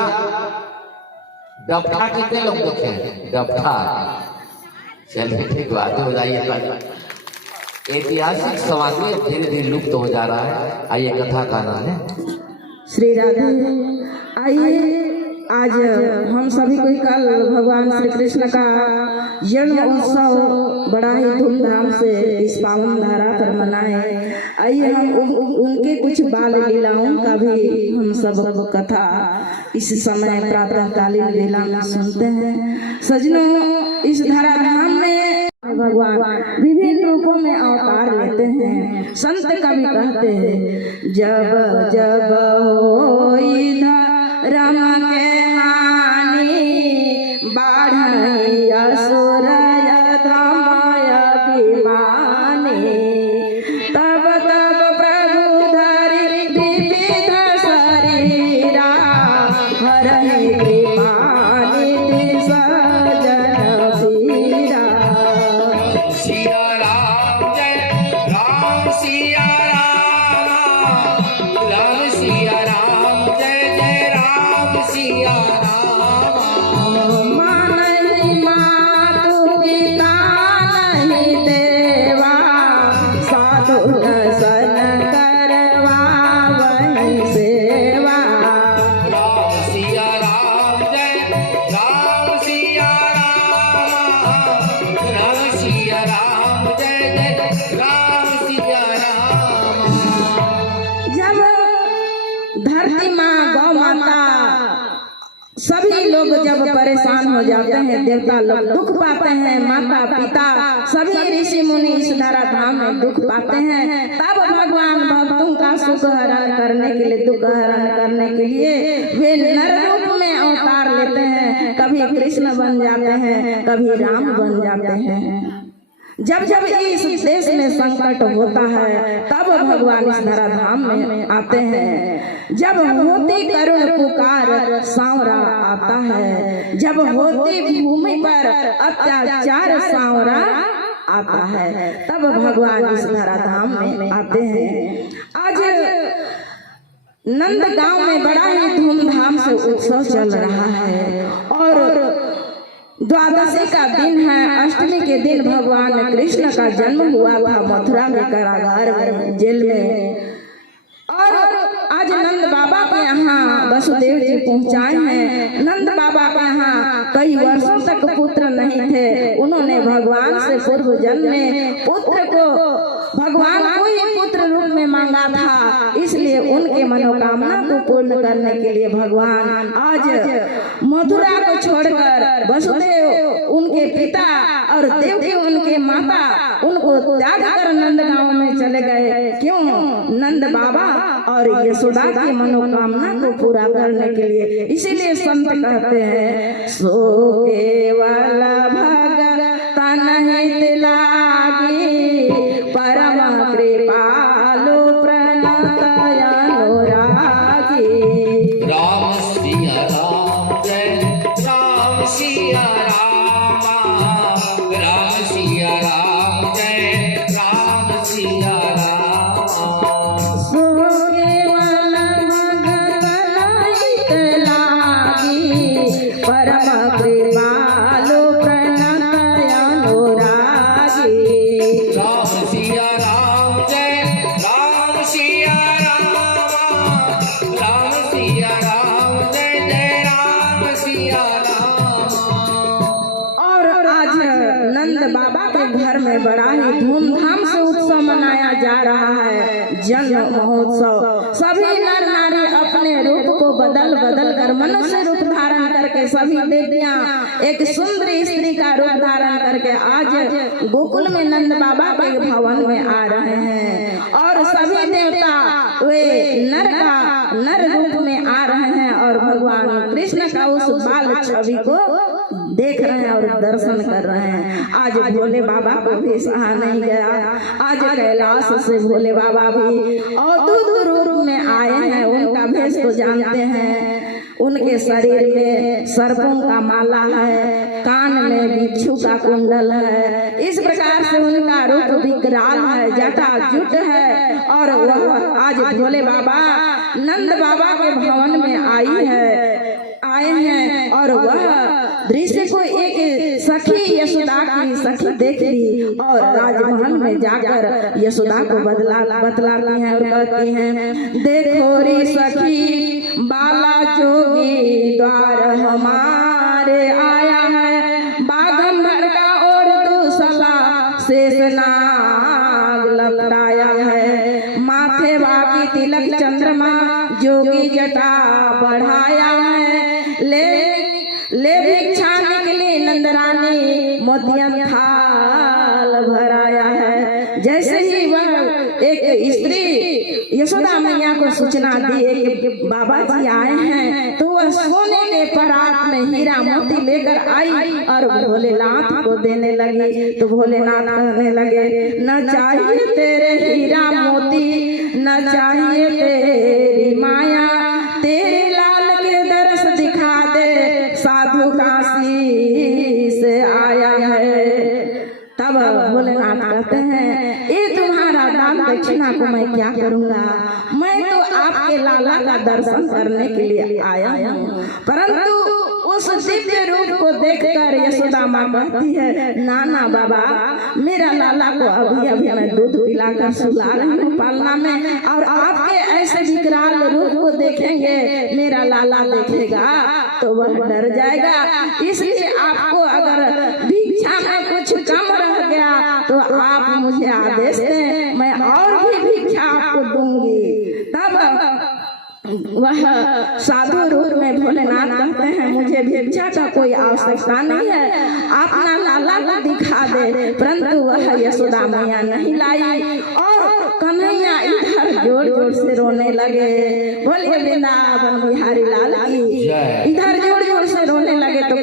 डपठा कितने लोग देखे हैं? डपठा। चलिए ठीक बात हो जाइए। ऐतिहासिक सामग्री धीरे धीरे लुप्त हो जा रहा है। आइए कथा का नाम है श्री राधे। आइए आज हम सभी को कल भगवान श्री कृष्ण का जन्म उत्सव बड़ा ही धूमधाम से इस पावन धारा पर मनाए। आइए हम उनके कुछ बाल लीलाओं का भी हम सब कथा इस समय प्रातःकालीन वेला में सुनते हैं। सजनों, इस धराधाम में भगवान विभिन्न रूपों में अवतार लेते हैं। संत कवि कहते हैं, जब जब होई धर्म के हानि बाढ़ई असुर धमय अभिमानी, तब तब प्रभु धरि विविध शरीरा हरहि कृपानि सजन पीरा। सिया राम जय राम, सिया राम, राम सिया राम, जय जय राम सिया राम। मानहि मातु पिता नहीं देवा, साधु दर्शन करवा वही सेवा। राम सिया राम, जय राम सिया राम, राम सिया राम, जय जय राम सिया राम। जब धरती माँ गौ माता सभी लोग जब परेशान हो जाते हैं, देवता लोग दुख पाते हैं, माता पिता सभी ऋषि मुनि इस धराधाम में दुख पाते हैं, तब भगवान भक्तों का सुख हरण करने के लिए, दुख हरण करने के लिए वे नर रूप में अवतार लेते हैं। कभी कृष्ण बन जाते हैं, कभी राम बन जाते हैं। जब जब इस देश में संकट होता है तब भगवान इस धराधाम में आते हैं। जब होती करुण पुकार सांवरा आता है, जब होती भूमि पर अत्याचार सांवरा आता है, तब भगवान इस धराधाम में आते हैं। आज नंद गांव में बड़ा ही धूमधाम से उत्सव चल रहा है और द्वादशी का दिन है। अष्टमी के दिन भगवान कृष्ण का जन्म हुआ था मथुरा के कारागार में, जेल में। और आज नंद बाबा के यहाँ वसुदेव जी पहुँचाए हैं। नंद बाबा के यहाँ कई वर्षों तक पुत्र नहीं थे। उन्होंने भगवान से पूर्व जन्म में पुत्र को भगवान को ही पुत्र रूप में मांगा था, इसलिए उनके मनोकामना को पूर्ण करने के लिए भगवान आज मथुरा को छोड़कर वसुदेव उनके पिता और देवकी उनके माता उनको त्याग कर नंदगांव में चले गए। क्यों? नंद बाबा और यशोदा की मनोकामना को पूरा करने के लिए। इसीलिए संत कहते हैं, सो केवल भग कनहित लागी परम कृपालु प्रणत अनुरागी। राम सिया राम जय राम सिया राम, राम सिया राम जय राम सिया राम। सो केवल भगत कनहित लागी परम कृपालु प्रणत अनुरागी। राम सिया राम जय राम सिया राम, राम सिया राम जय जय राम सिया राम। और आज नंद बाबा के घर में बड़ा ही धूमधाम से उत्सव मनाया जा रहा है, जन्म महोत्सव। सभी नर नारी अपने रूप को बदल बदल कर मनुष्य रूप धारण करके, सभी देवियां एक सुंदरी स्त्री का रूप धारण करके आज गोकुल में नंद बाबा के भवन में आ रहे हैं। और सभी देवता वे नर रूप में आ रहे हैं और भगवान कृष्ण का उस बाल छवि को देख रहे हैं और दर्शन कर रहे हैं। आज भोले बाबा को भी सहा नहीं गया। आज कैलाश से भोले बाबा भी अद्भुत रूप में आए हैं। उनका भेष को जानते हैं। उनके शरीर में सर्पों का माला है, कान में बिच्छू का कुंडल है। इस प्रकार से उनका रूप विकराल है, जटा जुट है। और वह आज भोले बाबा नंद बाबा के भवन में आए हैं। और वह दृश्य को एक सखी यशोदा की सखी देख ली और राजमहल में जाकर यशोदा को बतलाती हैं और कहती हैं, देखो रे सखी बाला जोगी द्वार हमारे आया है। बागंबर का और दूसरा शेषनाग लपटाया है। माथे बाकी तिलक चंद्रमा जोगी जटा बढ़ाया है। ले भिक्षा निकली नंदरानी मोतियन थाल भराया है। जैसे ही वह एक स्त्री यशोदा मैया को सूचना दी कि बाबा जी आए हैं, तो वह सोने के परात में हीरा मोती लेकर आई और भोलेनाथ को देने लगी। तो भोलेनाथ कहने लगे, न चाहिए तेरे हीरा मोती, न चाहिए तेरी माया, तेरे लाल के दरस दिखा दे, साधु काशी से आया है। तब भोलेनाथ कहते हैं, ये तुम्हारा दान दक्षिणा को मैं क्या करूंगा? मैं तो आपके लाला का दर्शन करने के लिए आया हूँ। परंतु उस दिव्य रूप को देखकर यशोदा माँ कहती है, नाना बाबा, मेरा लाला को अभी मैं दूध पिलाकर सुला रही हूँ पालना में, और आपके ऐसे विकराल रूप को देखेंगे, मेरा लाला देखेगा तो वह डर जाएगा। इसलिए आपको अगर भिक्षा में कुछ कम रह गया तो आप मुझे आदेश दें, मैं और भी भिक्षा आपको दूंगी। तब वह साधु रूप में भोलेनाथ कहते हैं, मुझे भिक्षा का कोई आवश्यकता नहीं है, अपना लाला को दिखा दे। परंतु वह यशोदा मैया नहीं लाई और कन्हैया इधर जोर जोर से रोने लगे। बोलिए वृंदावन बिहारी लाल की। इधर जोर जोर से रोने लगे तो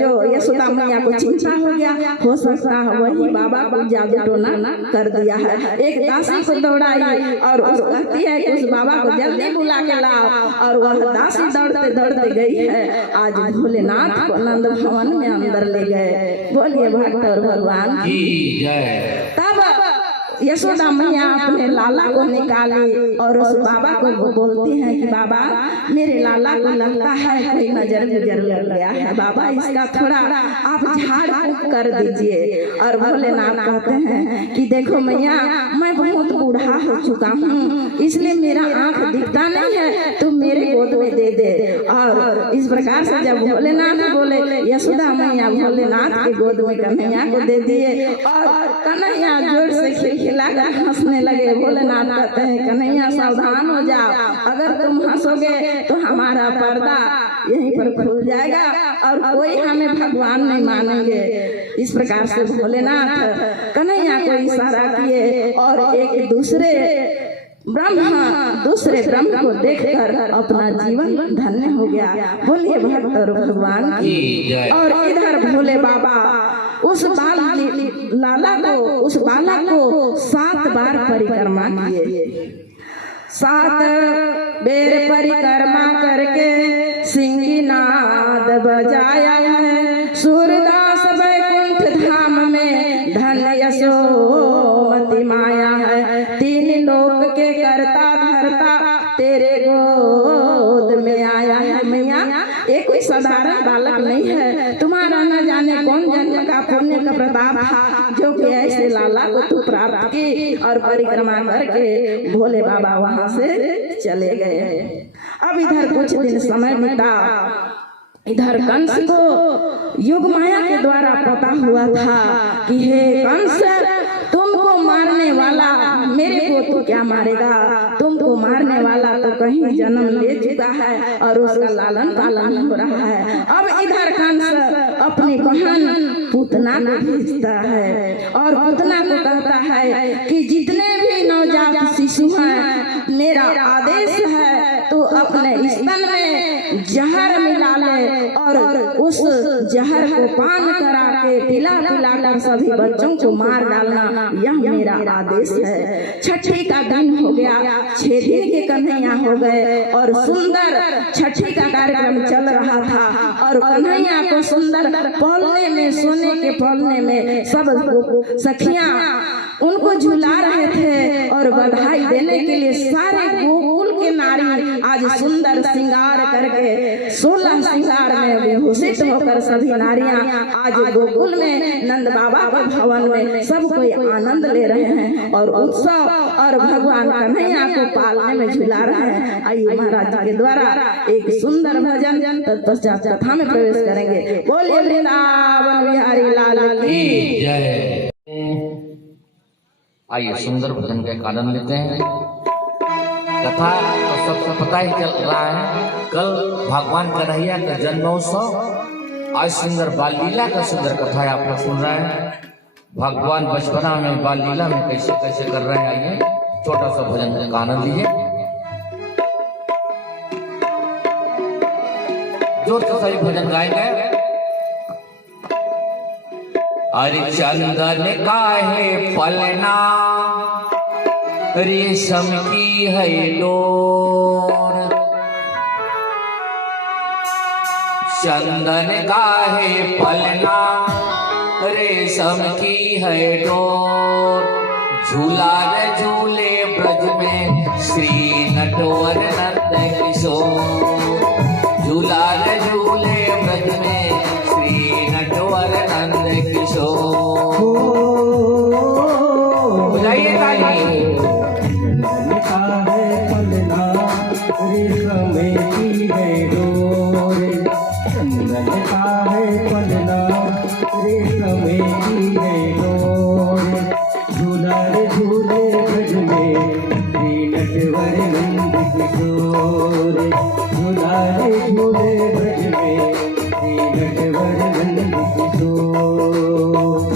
जो यशोदा मैया को चिंता हो गया, हो सकता है वही बाबा को जादू टोना कर दिया है। एक दासी को दौड़ाई और उस कहती है कि उस बाबा को जल्दी बुला के लाओ, और वह दासी दौड़ते दौड़ते गई है। आज भोलेनाथ को नंद भवन में अंदर ले गए। बोलिए भक्त और भगवान की जय। तब यशोदा मैया अपने लाला को निकाली और उस बाबा को बोलती हैं कि बाबा, मेरे लाला को लगता है कोई नजर गुजर लग गया है, बाबा इसका थोड़ा आप झाड़ फूक कर दीजिए। और भोलेनाथ कहते हैं कि देखो मैया, मैं बहुत बूढ़ा हो चुका हूँ, इसलिए मेरा आंख दिखता नहीं है, तुम मेरे गोद में दे दे। और इस प्रकार से जब भोलेनाथ बोले, यशोदा मैया भोलेनाथ के गोद में कन्हैया को दे दिए और कन्हैया जोर से खिलखिलाकर हंसने लगे। भोलेनाथ कहते हैं, कन्हैया सावधान हो जाओ, अगर तुम हंसोगे तो हमारा पर्दा यहीं पर खुल जाएगा और कोई हमें भगवान नहीं मानेंगे। इस प्रकार से भोलेनाथ कन्हैया को इशारा किए और एक दूसरे ब्रह्म को देखकर अपना जीवन धन्य हो गया। बोलिए भक्त और भगवान की। और इधर भोले बाबा उस लाला को, उस बालक को 7 बार परिक्रमा किए। 7 बेर परिक्रमा करके सिंहनाद बजाया है। सूरदास वैकुंठ धाम में धन यशोमती माया है। 3 लोक के करता धरता तेरे गोद में आया है। मैया ये कोई साधारण बालक नहीं है, तुम्हारा न जाने कौन जन्म का पुण्य का प्रताप था जो कि ऐसे लाला को तू प्राप्त की और परिक्रमा करके भोले बाबा वहां से चले गए। अब इधर कुछ दिन समय बीता। इधर कंस को योग माया के द्वारा पता हुआ था कि हे कंस, तुमको मारने वाला मेरे को तो क्या मारेगा, तुमको मारने वाला तो कहीं जन्म ले चुका है और उसका लालन पालन हो रहा है। अब इधर कंस अपनी बहन पूतना को भेजता है और पूतना को कहता है कि जितने भी नवजात शिशु हैं, मेरा आदेश है तो अपने स्तन में जहर मिला ले और उस जहर को पान करा के पिला कर सभी बच्चों को मार डालना, यह मेरा आदेश है। छठी का दिन हो गया, 6 दिन के कन्हैया हो गए और सुंदर छठी का कार्यक्रम चल रहा था और कन्हैया को सुंदर पौलने में, सोने के पौलने में सब सखियां उनको झुला रहे थे और बधाई देने के लिए सारे गोकुल के नारी आज सुंदर श्रृंगार करके 16 श्रृंगार में विभूषित होकर सभी नारियां आज गोकुल में नंद बाबा के भवन में सब कोई आनंद ले रहे हैं और उत्सव और भगवान कन्हैया को पालने में झुला रहे हैं। आइए महाराज जी के द्वारा एक सुंदर भजन तत्पश्चात कथा में प्रवेश करेंगे। बोलिए वृंदावन बिहारी लाल की जय। आइए सुंदर भजन का आनंद लेते हैं। कथा तो सबको पता ही चल रहा है, कल भगवान कन्हैया का जन्मोत्सव, आज सुंदर बाल लीला का सुंदर कथा है आप लोग सुन रहे हैं। भगवान बचपना में बाल लीला में कैसे कैसे कर रहे हैं, आइए छोटा सा भजन का आनंद लीजिए। जोर से सभी भजन गाएंगे। अरे चंदन काहे पलना, रेशम की है डोर, चंदन काहे पलना, रेशम की है डोर, झूला रे झूले ब्रज में श्री नटवर नंद किशोर, झूला रे झूले ब्रज में श्री नटवर नंद किशोर। बुझाइए ताली।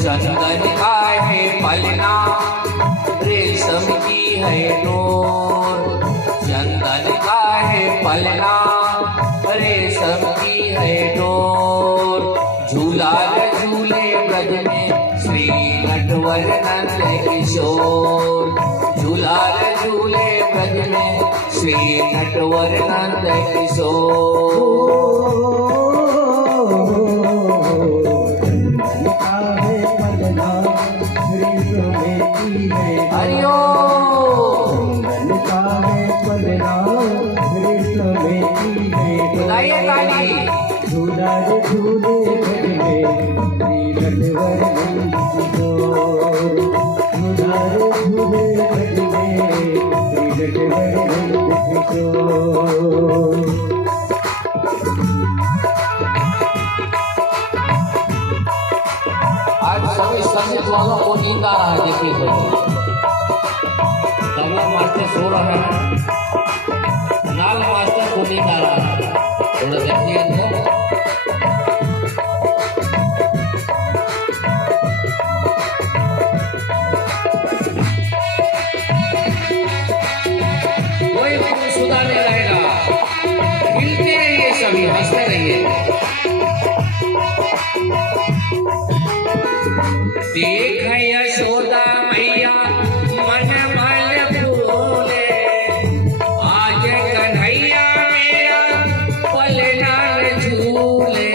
चंदन काहे पलना, रेशम की है डोर, चंदन काहे पलना, रेशम की है डोर, झूला झूले ब्रज में श्री नटवर नंद किशोर, झूला झूले ब्रज में श्री नटवर नंद किशोर। आज सभी संगीत वालों को नींद आ रहा है, देखिए तबला मास्टर सो रहा है, नाल मास्टर को नींद आ रहा है, थोड़ा देखिए। कोई सुधार नहीं रहेगा, मिलते रहिए, सभी हंसते रहिए। देख यशोदा मैया मन मल फूले, आज कन्हैया मेरा पलना झूले।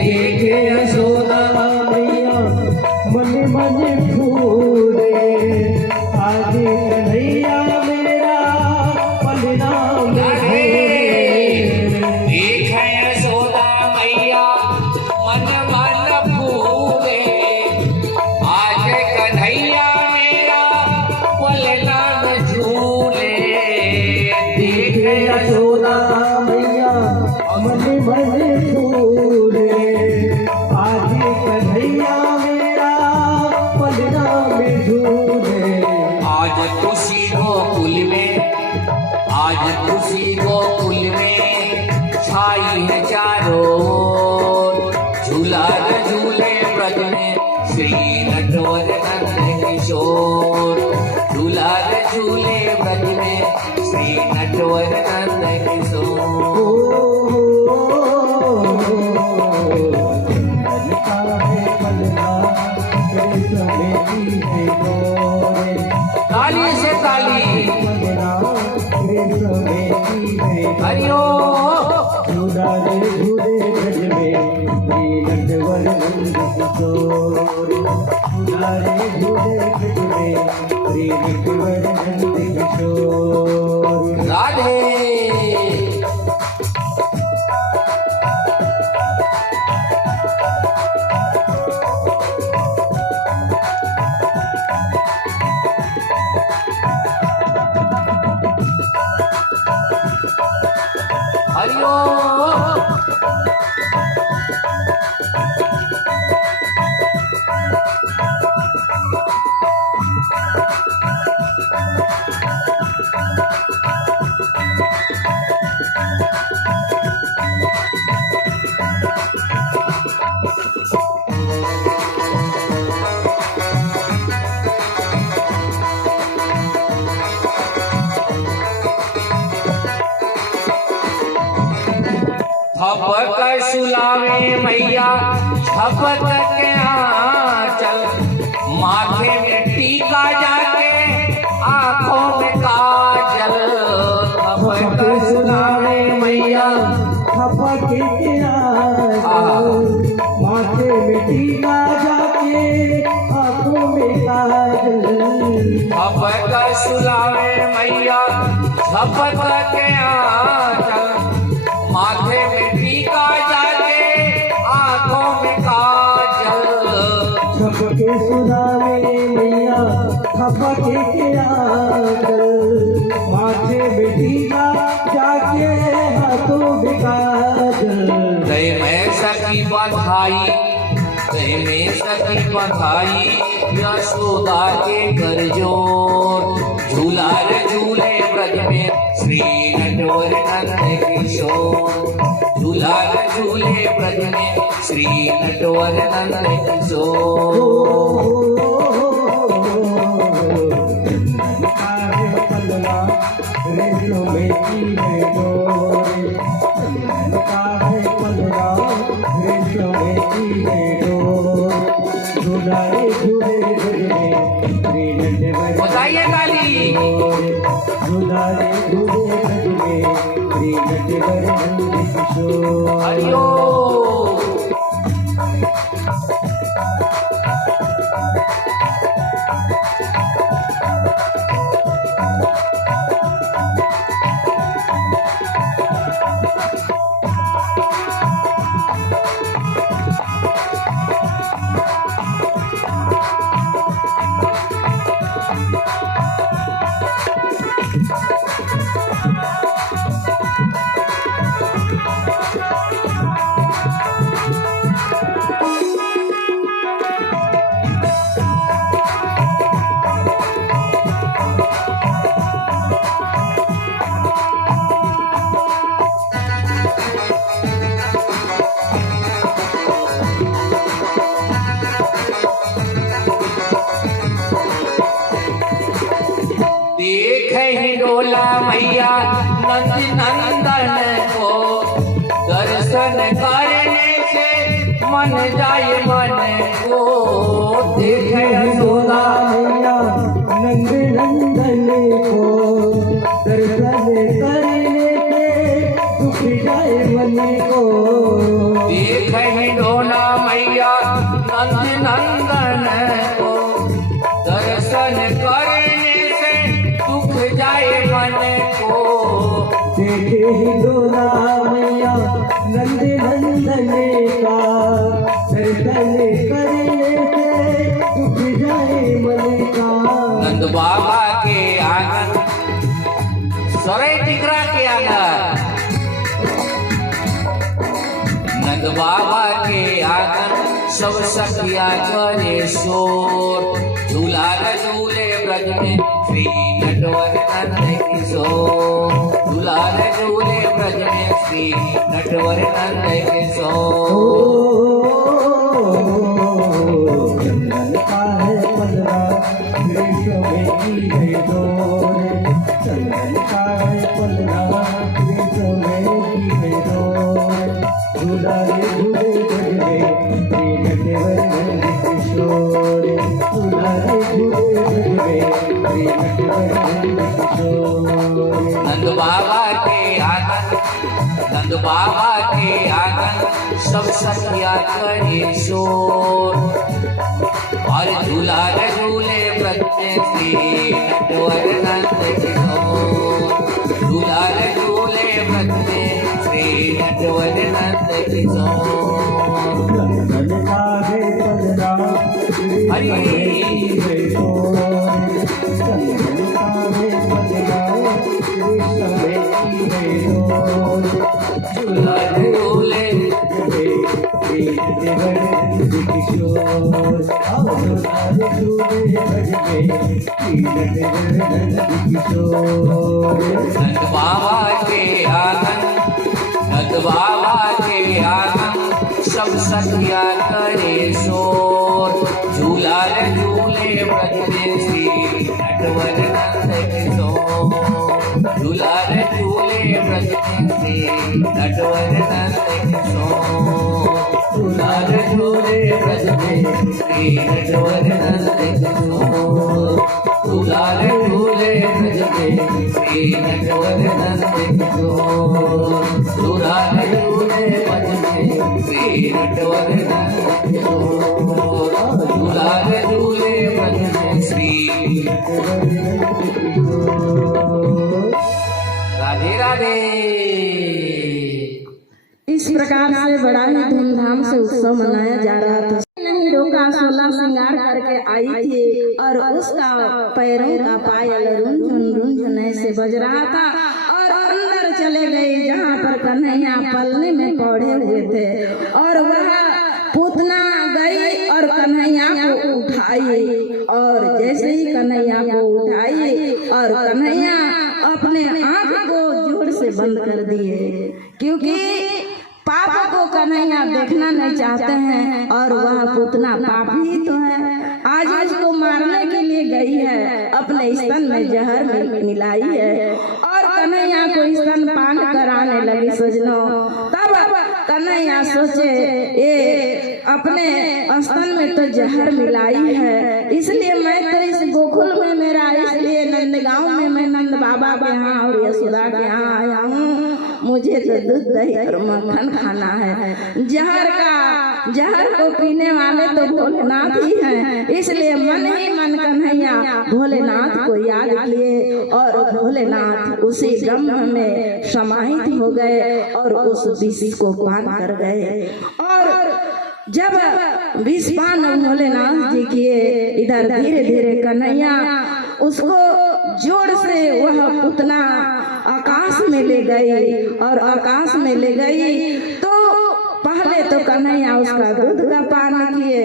देख यशोदा मैया मन मन फूले, आज कन्हैया मेरा पलना झूले। देख यशोदा मैया मन मन फूले, आज कन्हैया मेरा पलना झूले। देख यशोदा मैया मन मन फूले, आज कन्हैया मेरा पलना में झूले। आज खुशी गोकुल में, आज खुशी गोकुल में छाई है चारों ओर। झूला रे झूले ब्रज में श्री नटवर नंद किशोर। झूला रे झूले ब्रज में श्री नटवर नंद किशोर। ताली से ताली, हरिओ राधे। हरिओ झपक सुलावे मैया झपक के आंचल, माथे में टीका जाके आंखों में काजल। झपक सुलावे मैया खपक के आंचल, माथे में टीका जाके आंखों में काजल। झपक सुलावे मैया झपक के आंचल, माथे में टीका जाके आंखों में काजल। झपके सुनावे मैया खपके के आंचल, माथे में टीका जाके हाथों में काजल। गए में सखी बधाई, गए में सखी बधाई, यशोदा के कर जोर। झूला रे झूले ब्रज में श्री नटवर नंद किशोर। झूला रे झूले ब्रज में श्री नटवर नंद किशोर। रेलों में की है डोर, का है पलड़ा रेलों में की है डोर। झूलाए झूले झूले बताइए ताली। झूलाए झूले झूले श्री नटवर नंद किशोर। हरिओ हिंडोला मैया नंद नंदन को दर्शन करने से मन जाए मन को देखे यशोदा मैया नंद नंदन को दर्शन करने के दुख जाए मन को देखे हिंडोला मैया नंद नंदन को दर्शन करने से दुख जाए मन को देखे हिंडोला मैया नंद नंदन का दर्शन करने से दुख जाए मन का नंद बाबा के आंगन सरे टिकरा के आंगन नंद बाबा के आंगन सब सखिया करे शोर दुलार झूले ब्रज में श्री नटवर नंद किशोर दुलार झूले ब्रज में श्री नटवर नंद किशोर चंदन का है पलड़ा कृष्ण में की है डोर चंदन का है पलड़ा कृष्ण में की है डोर दुलारे झूले बजरे नटवर नंद किशोर दुलारे झूले बजरे नटवर नंद किशोर नंद बाबा के आंगन नंद बाबा के आंगन सब सखिया करे शोर और दुलार झूले ब्रज में श्री नटवर नंद किशोर दुलार झूले ब्रज में श्री नटवर नंद किशोर चंदन का है पलड़ा हरि चंदन का है पलड़ा कृष्ण में की है डोर दुलार झूले किशोर किशोर नंद बाबा के आंगन नंद बाबा के आंगन सब सखिया करे शोर झूलार झूले ब्रज में श्री नटवर नंद किशोर झूलार झूले ब्रज में श्री नटवर नंद किशोर झूलार झूले ब्रज में श्री नटवर नंद किशोर झूलार झूले ब्रज में श्री नटवर नंद किशोर झूलार झूले ब्रज में श्री नटवर नंद किशोर झूलार झूले ब्रज में श्री राधे राधे। इस प्रकार से बड़ा ही धूमधाम से उत्सव मनाया जा रहा था। नहीं रोका 16 श्रृंगार करके आई थी और उसका पैरों का पायल रुंझुन रुंझुन ऐसे बज रहा था और अंदर चले गए जहाँ पर कन्हैया पलने में पौड़े हुए थे और वह पूतना गई और कन्हैया को उठाई और जैसे ही कन्हैया को उठाई और कन्हैया अपने आँख को जोर से बंद कर दिए क्योंकि पाप को कन्हैया देखना नहीं चाहते हैं और वह पूतना पाप ही तो है। आज उसको मारने के लिए गई है, अपने स्तन में जहर मिलाई है और कन्हैया को स्तन पान कराने लगी सजनों। तब कन्हैया सोचे ये अपने स्तन में तो जहर मिलाई है, इसलिए मैं तो इस गोकुल में मेरा इसलिए नंदगांव में मैं नंद बाबा के यहाँ और यशोदा के यहाँ आया हूँ। मुझे तो दूध दही और मक्खन खाना है। जहर को पीने वाले तो भोलेनाथ ही हैं, इसलिए मन ही मन कन्हैया भोलेनाथ को याद किए और भोलेनाथ उसी ब्रह्म में समाहित हो गए और उस विष को पान कर गए। और जब विष पान भोलेनाथ जी किए, इधर धीरे धीरे कन्हैया उसको जोर से वह पुतना आकाश में ले गई और आकाश में ले गई तो पहले तो कन्हैया उसका दूध का पान किए,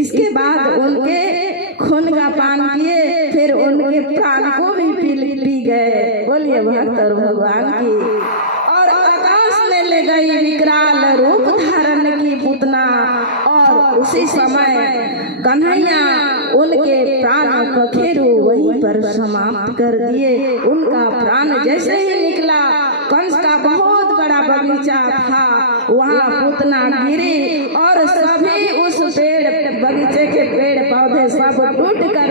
इसके बाद उनके खून का पान किए, फिर उनके प्राण को भी पी गए। बोलिए भक्त और भगवान की। और आकाश में ले गई विकराल रूप धारण की पुतना और उसी समय कन्हैया उनके प्राण पखेरु वहीं पर समाप्त कर दिए। उनका प्राण जैसे ही निकला, कंस का बहुत बड़ा बगीचा था वहाँ पूतना गिरी और सभी उस पेड़ बगीचे के पेड़ पौधे सब टूट कर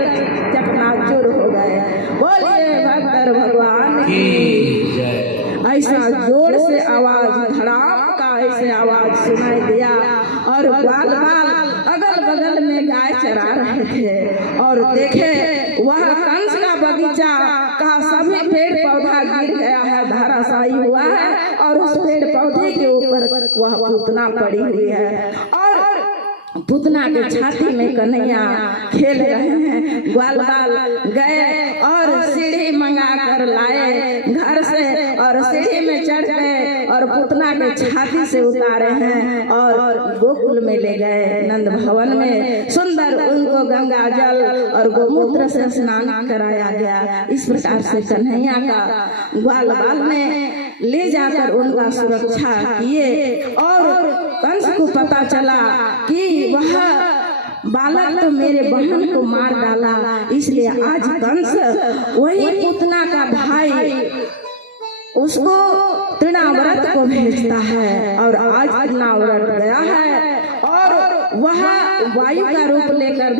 चकनाचूर हो गए। बोलिए भक्त भगवान की जय। ऐसा जोर से आवाज धड़ाम का ऐसे आवाज सुनाई दिया और ग्वाल बाल अगल बगल में गाय चरा रहे थे और देखे वह कंस का बगीचा का सभी पेड़ पौधा गिर गया है, धराशायी हुआ है और उस पेड़ पौधे के ऊपर वह पूतना पड़ी हुई है और पूतना के छाती में कन्हैया खेल रहे हैं। ग्वाल बाल गए और सीढ़ी मंगा कर लाए घर से और सीढ़ी में चढ़ गए और पूतना के छाती से उतारे हैं और गोकुल में ले गए। नंद भवन में सुंदर उनको गंगा जल और गोमूत्र से स्नान कराया गया। इस प्रकार से कन्हैया का ग्वाल बाल में ले जाकर उनका सुरक्षा किए और कंस को पता चला कि वह बालक तो मेरे बहन को मार डाला, इसलिए आज कंस वही पूतना का भाई उसको तृणाव्रत को भेजता है और आज तृणाव्रत गया है और वह वायु का रूप लेकर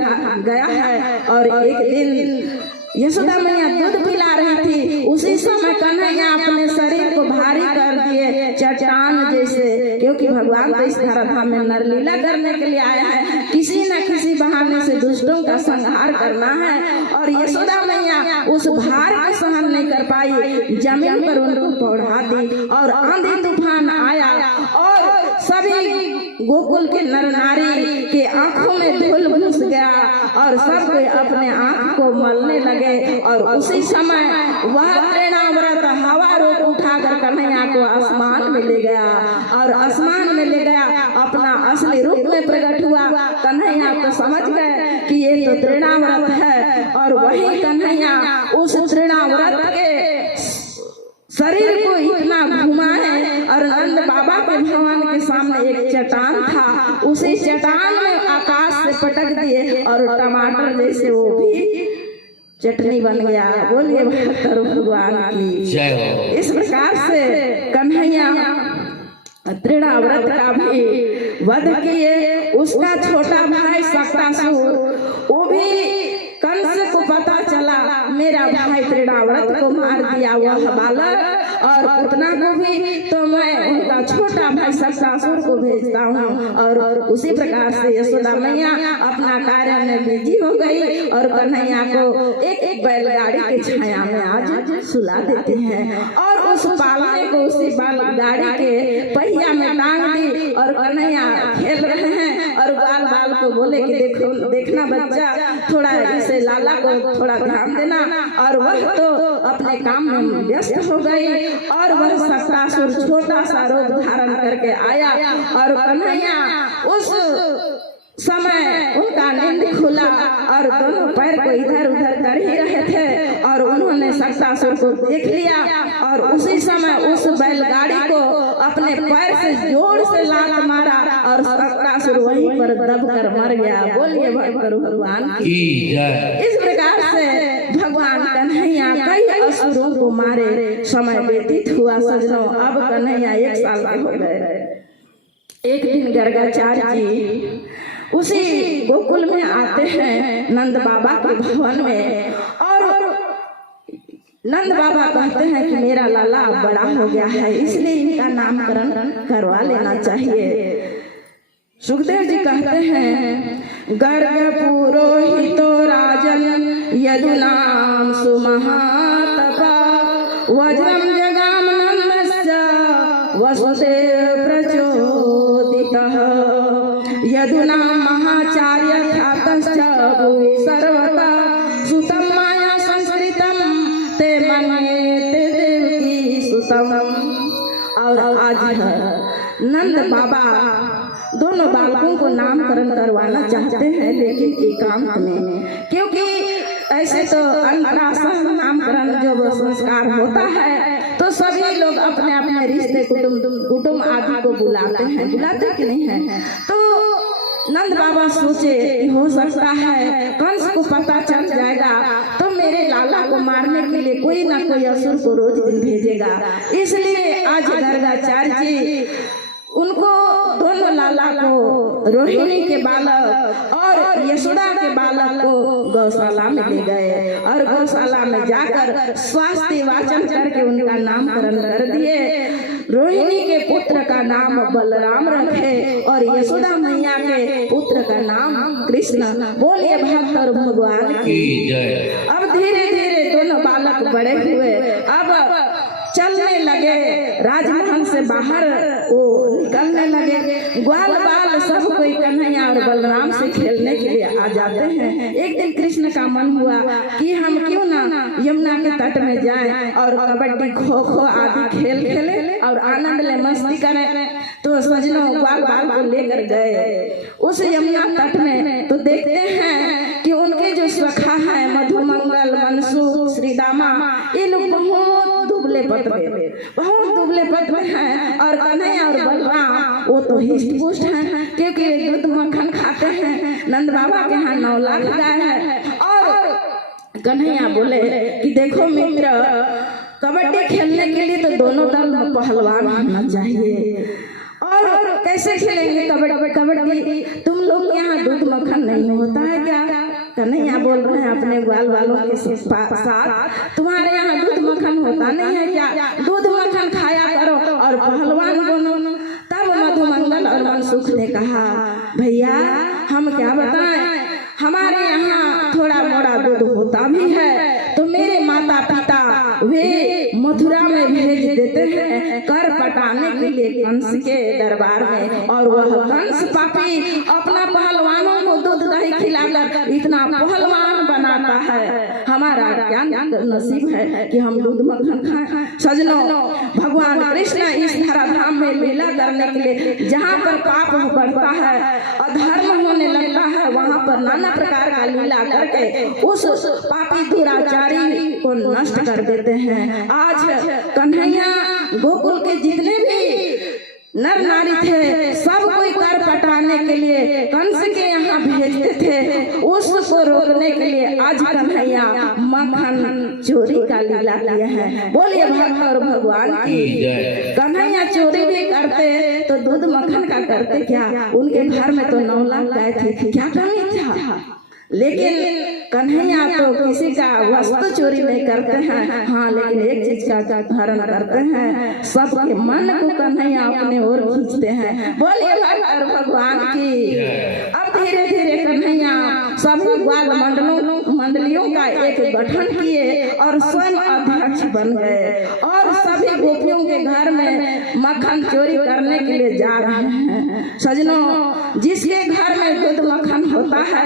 गया है और एक दिन यशोदा मैया दूध पिला रही थी, उसी समय कन्हैया अपने शरीर को भारी कर दिए चट्टान जैसे, क्योंकि भगवान तो इस धराधाम में नरलीला करने के लिए आया है, किसी न किसी बहाने से दुष्टों का संहार करना है। और यशोदा मैया उस भार को सहन नहीं कर पाई, जमीन पर उनको पौड़ा दी और आंधी तूफान आया और सभी गोकुल के नर नारी के आंखों में धूल घुस गया और सब कोई अपने आंख को मलने लगे और उसी समय वह तृणाव्रत हवा रोक उठाकर कन्हैया को आसमान में ले गया और आसमान में ले गया अपना असली रूप में प्रकट हुआ। कन्हैया तो समझ गए कि ये तो तृणाव्रत है और वही कन्हैया उस तृणाव्रत के शरीर को इतना घुमाए और नंद बाबा के भवन के सामने एक चट्टान था, उसी चट्टान में आकाश से पटक दिए और टमाटर जैसे वो भी चटनी बन गया। बोलिए भक्त भगवान की जय हो। इस प्रकार से कन्हैया तृणाव्रत का भी वध किए। उसका छोटा भाई शक्तासुर, वो भी कंस को पता चला मेरा भाई तृणाव्रत को मार दिया वह बालक और पूतना को भी, तो मैं उनका छोटा भाई शक्तासुर को भेजता हूँ। और उसी प्रकार से यशोदा मैया अपना कार्य में बिजी हो गई और कन्हैया को एक एक बैलगाड़ी की छाया में आज सुला देते हैं और उस पालने को उसी बैलगाड़ी के पहिया में टांग दी और कन्हैया खेल रहे हैं और बाल बाल को बोले कि देखो देखना बच्चा, थोड़ा इसे लाला को थोड़ा ध्यान देना। और वह तो अपने काम में व्यस्त हो गई और वह शक्तासुर छोटा सा रूप धारण करके आया और कन्हैया उस समय उनका नींद खुला और दोनों पैर को इधर उधर कर ही रहे थे और उन्होंने शक्तासुर को देख लिया और उसी समय उस बैलगाड़ी को अपने पैर से जोर से लात मारा और शक्तासुर वहीं पर दब कर मर गया। बोलिए भगवान की जय। इस प्रकार से भगवान कन्हैया कई असुरों को मारे। समय व्यतीत हुआ सजनों, अब कन्हैया 1 साल के हो गए। एक दिन गर्गाचार्य जी उसी गोकुल में आते हैं नंद बाबा के भवन में और नंद बाबा कहते हैं कि मेरा लाला बड़ा हो गया है, इसलिए इनका नामकरण करवा लेना चाहिए। सुखदेव जी कहते हैं गर्ग पुरोहितो राजन यदुनाम सुमहातपा वज्रम जगाम नन्दस्य वसुदेव प्रचोदितः यदुनाम महाचार्य ख्यातश्च भुवि सर्वथा सुतं माया संस्कृतं ते मन्येते देवकी सुतं। और आज नंद बाबा दोनों बालकों को नामकरण करवाना चाहते हैं, लेकिन एकांत में, क्योंकि ऐसे तो अन्नप्राशन नामकरण जब संस्कार होता है तो सभी लोग अपने अपने रिश्ते कुटुंब आदि को बुलाते कि नहीं है। तो नंद बाबा सोचे हो सकता है कंस को पता चल जाएगा तो मेरे लाला को मारने के लिए कोई ना कोई असुर को रोज दिन भेजेगा, इसलिए आज गर्गाचार्य जी उनको रोहिणी के बालक और यशोदा के बालक को गौशाला में ले गए और गौशाला में जाकर स्वास्थ्य वाचन करके उनका नामकरण कर दिए। रोहिणी के पुत्र का नाम बलराम रखे और यशोदा मैया के पुत्र का नाम कृष्ण। बोलिए भक्त और भगवान की जय। अब धीरे धीरे दोनों बालक बड़े हुए, अब चलने लगे, राजमहल से बाहर वो निकलने लगे। ग्वाल बाल सब कोई कन्हैया और बलराम से खेलने के लिए आ जाते हैं। एक दिन कृष्ण का मन हुआ कि हम क्यों ना यमुना के तट में जाएं और कबड्डी खो खो आदि खेल खेले और आनंद ले मस्ती करें। तो सजनों ग्वाल बाल को लेकर गए उस यमुना तट में। तो देखते हैं कि उनके जो सखा है मधुमंगल, मनसुख, श्रीदामा, ये लोग बहुत दुबले पतले हैं और कन्हैया और बलराम वो तो हिष्ट पुष्ट हैं क्योंकि दूध मक्खन खाते हैं। नंद बाबा के यहाँ 9 लाख गाय है। और कन्हैया बोले कि देखो मित्र, कबड्डी खेलने के लिए तो दोनों दल में पहलवान होना चाहिए। और कैसे खेलेंगे कबड्डी? तुम लोग के यहाँ दूध मक्खन नहीं होता है क्या? कन्हैया बोल रहे हैं अपने ग्वाल वालों के साथ, तुम्हारे यहाँ दूध मक्खन होता नहीं है क्या? दूध मक्खन खाया करो और पहलवान बनो। तब मधुमंगल और मनसुख ने कहा, भैया हम क्या बताएं, हमारे यहाँ थोड़ा मोड़ा दूध होता भी है तो मेरे माता पिता वे मथुरा में भेज देते हैं कर पटाने के लिए कंस के दरबार में, और वह कंस पापी अपना पहलवानों को दूध दही खिलाकर इतना पहलवान बनाता है। हमारा क्या नसीब है कि हम दूध मक्खन खाएं। सजनों, भगवान कृष्ण इस धराधाम में लीला करने के लिए जहाँ पर पाप बढ़ता है, अधर्म होने लगता है, वहाँ पर नाना प्रकार का लीला करके उस पापी दुराचारी को नष्ट कर देते हैं। आज कन्हैया गोकुल के जितने भी नर नारी थे सब कोई कर पटाने के लिए कंस के यहाँ भेजते थे, उसको रोकने के लिए आज कन्हैया मक्खन चोरी का लीला किया है। बोलिए भक्त और भगवान की। कन्हैया चोरी भी करते तो दूध मक्खन का करते क्या? उनके घर में तो 9 लाख गाय थी, क्या कमी था? लेकिन कन्हैया तो किसी का वस्तु चोरी नहीं करते हैं, हाँ, लेकिन एक चीज का धारण करते हैं, सबके मन को कन्हैया अपने ओर खींचते हैं। बोलिए भक्त भगवान की। अब धीरे धीरे कन्हैया सभी ग्वाल मंडलियों का एक गठन किए और स्वयं अध्यक्ष बन गए और सभी गोपियों के घर में मक्खन चोरी करने के लिए जा रहे हैं। सजनों, जिसके घर में दूध मक्खन होता है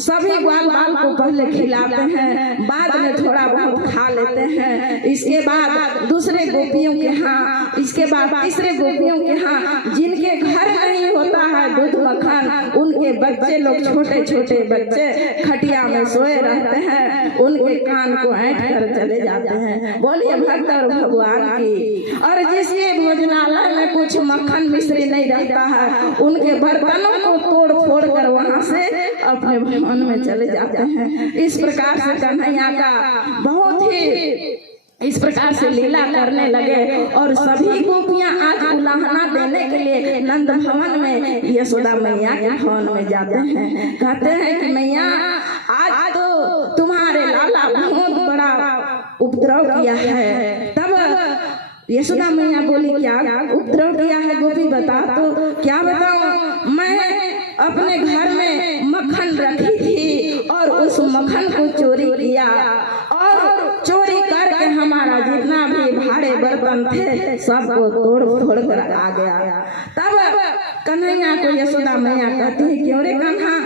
सभी ग्वाल बाल को पहले खिलाते हैं, बाद में थोड़ा बहुत खा लेते हैं, इसके बाद दूसरे गोपियों के यहाँ, इसके बाद तीसरे गोपियों के यहाँ। जिनके घर नहीं होता है दूध मक्खन, उनके बच्चे लोग, छोटे छोटे बच्चे खटिया में सोए रहते हैं, उनके कान को ऐंठ कर चले जाते हैं। बोलिए भक्त और भगवान की। और जिसके भोजनालय में कुछ मक्खन मिश्री नहीं रहता है, उनके बर्तनों को तोड़ फोड़ कर वहाँ से अपने भवन में चले जाते हैं। इस प्रकार से कन्हैया का बहुत ही इस प्रकार से लीला करने लगे और सभी गोपियां आज उलाहना देने के लिए नंद भवन में यशोदा मैया के भवन में जाते हैं। कहते हैं कि मैया आज तो तुम्हारे लाला बहुत बड़ा उपद्रव किया है। तब यशोदा मैया बोली, क्या उपद्रव किया है गोपी, बता। तो क्या बताऊं, मैं अपने घर में मक्खन रखी थी और उस मक्खन को चोरी किया और चोरी करके हमारा जितना भी भाड़े बर्तन थे सबको तोड़ फोड़ कर आ गया। तब कन्हैया को यशोदा मैया कहती है, क्यों रे कन्हा,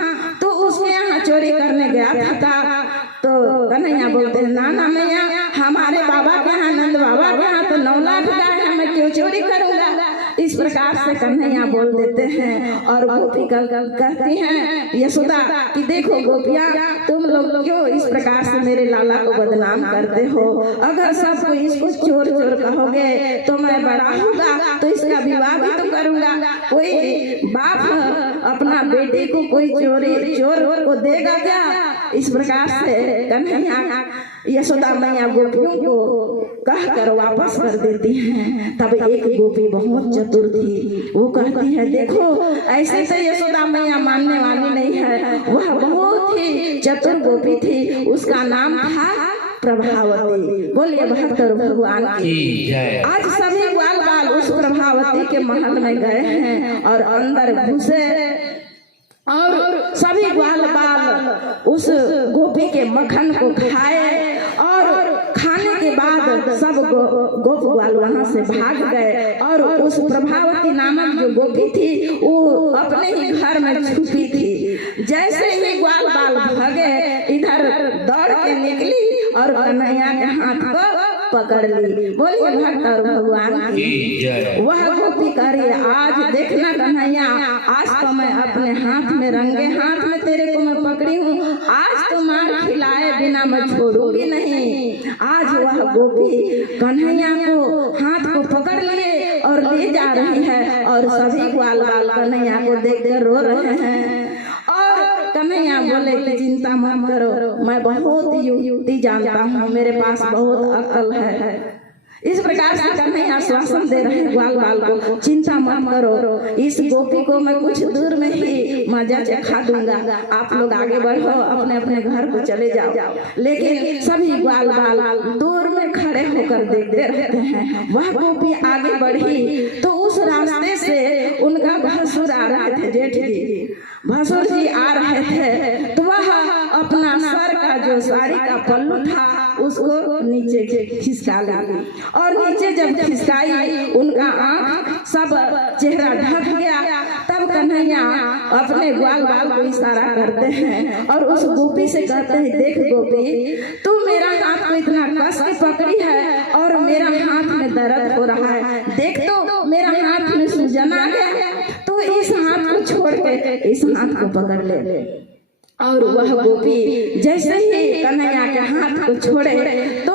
तो उसके यहाँ चोरी करने गया था? तो कन्हैया बोलते हैं, ना मैया, हमारे बाबा के यहाँ, नंद बाबा के यहाँ तो 9 लाख गाय है, मैं क्यों चोरी करूंगा? इस प्रकार से कन्हैया बोल देते हैं और गोपी कहती हैं यशोदा कि देखो गोपियां, तुम लोग क्यों इस प्रकार से मेरे लाला को बदनाम करते हो? अगर सबको इसको चोर चोर कहोगे तो मैं बड़ा होगा तो इसका विवाह भी तो करूंगा। कोई बाप अपना बेटी को कोई चोर को देगा क्या? इस प्रकार से कन्हैया यशोदा मैया गोपियों को कह कर वापस कर देती हैं। तब एक गोपी बहुत चतुर थी, वो कहती है देखो ऐसे तो यशोदा मैया मानने वाली नहीं है, वह बहुत ही चतुर गोपी थी, उसका नाम था प्रभावती। बोलिए भक्त भगवान की जय। आज सभी ग्वाल बाल उस प्रभावती के महल में गए हैं और अंदर घुसे और सभी ग्वाल बाल उस गोपी के मक्खन को खाए और खाने के बाद सब गोप ग्वाल वहां से भाग गए और उस प्रभावती नामक जो गोपी थी वो अपने ही घर में छुपी थी। जैसे ही ग्वाल बाल भागे इधर दौड़ के निकली और कन्हैया के हाथ को पकड़ ली। बोलिए भक्त और भगवान की जय। वह गोपी कह रही है आज देखना कन्हैया, आज तो मैं अपने हाथ में रंगे हाथ में तेरे को मैं पकड़ी हूँ, आज तो मार खिलाए बिना मैं छोड़ूंगी नहीं। आज वह गोपी कन्हैया को हाथ को पकड़ लिए और ले जा रही है और सभी ग्वाल बाल कन्हैया को देख कर रो रहे हैं। और कन्हैया बोले कि चिंता मत करो, मैं बहुत युक्ति जानता हूँ, मेरे पास बहुत अकल है। इस प्रकार से कन्हैया आश्वासन दे रहे हैं ग्वाल बाल को, चिंता मत करो, इस गोपी को मैं कुछ दूर में ही मजा चखा दूंगा, आप लोग आगे बढ़ो, अपने अपने घर को चले जाओ। लेकिन सभी ग्वाल बाल दूर में खड़े होकर देखते रहते हैं। वह गोपी आगे बढ़ी तो उस रास्ते से उनका भसुर आ रहे थे, जेठ जी भसुर जी आ रहे थे, तो वह अपना सर का जो साड़ी का पल्लू था उसको नीचे खिसका ली और नीचे जब खिसकाई उनका आँख सब चेहरा ढक गया। तब कन्हैया अपने ग्वाल बाल को इशारा करते हैं और उस गोपी से कहते हैं देख गोपी, तू मेरा हाथ को इतना कस के पकड़ी है और मेरा हाथ में दर्द हो रहा है, देख तो मेरा हाथ में सूजन आ गया, तो इस हाथ को छोड़ के इस हाथ को पकड़ ले। और वह गोपी जैसे ही कन्हैया के हाथ को छोड़े तो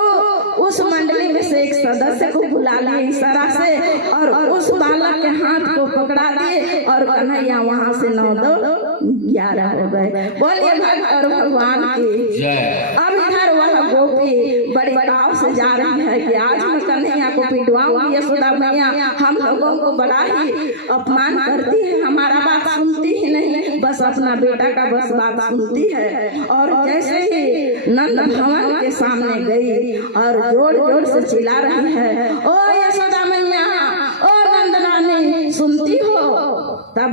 उस मंडली में से एक सदस्य को बुला लिए इशारा से और उस बालक के हाथ को पकड़ा दिए और कन्हैया वहां से 9-2-11 हो गए। बोलिए भक्त और भगवान की जय। अब इधर वह गोपी बड़ी भाव से जा रही है कि आज मैं कन्हैया को पिटवाऊंगी, यशोदा मैया हम लोगों को बड़ा ही अपमान करती है, हमारा बात सुनती ही नहीं, बस अपना बेटा का बस बात सुनती है। और जैसे ही नंद भवन के सामने गई और जोर जोर से चिल्ला रही है, ओ यशोदा मैया, ओ नंद रानी सुनती हो। तब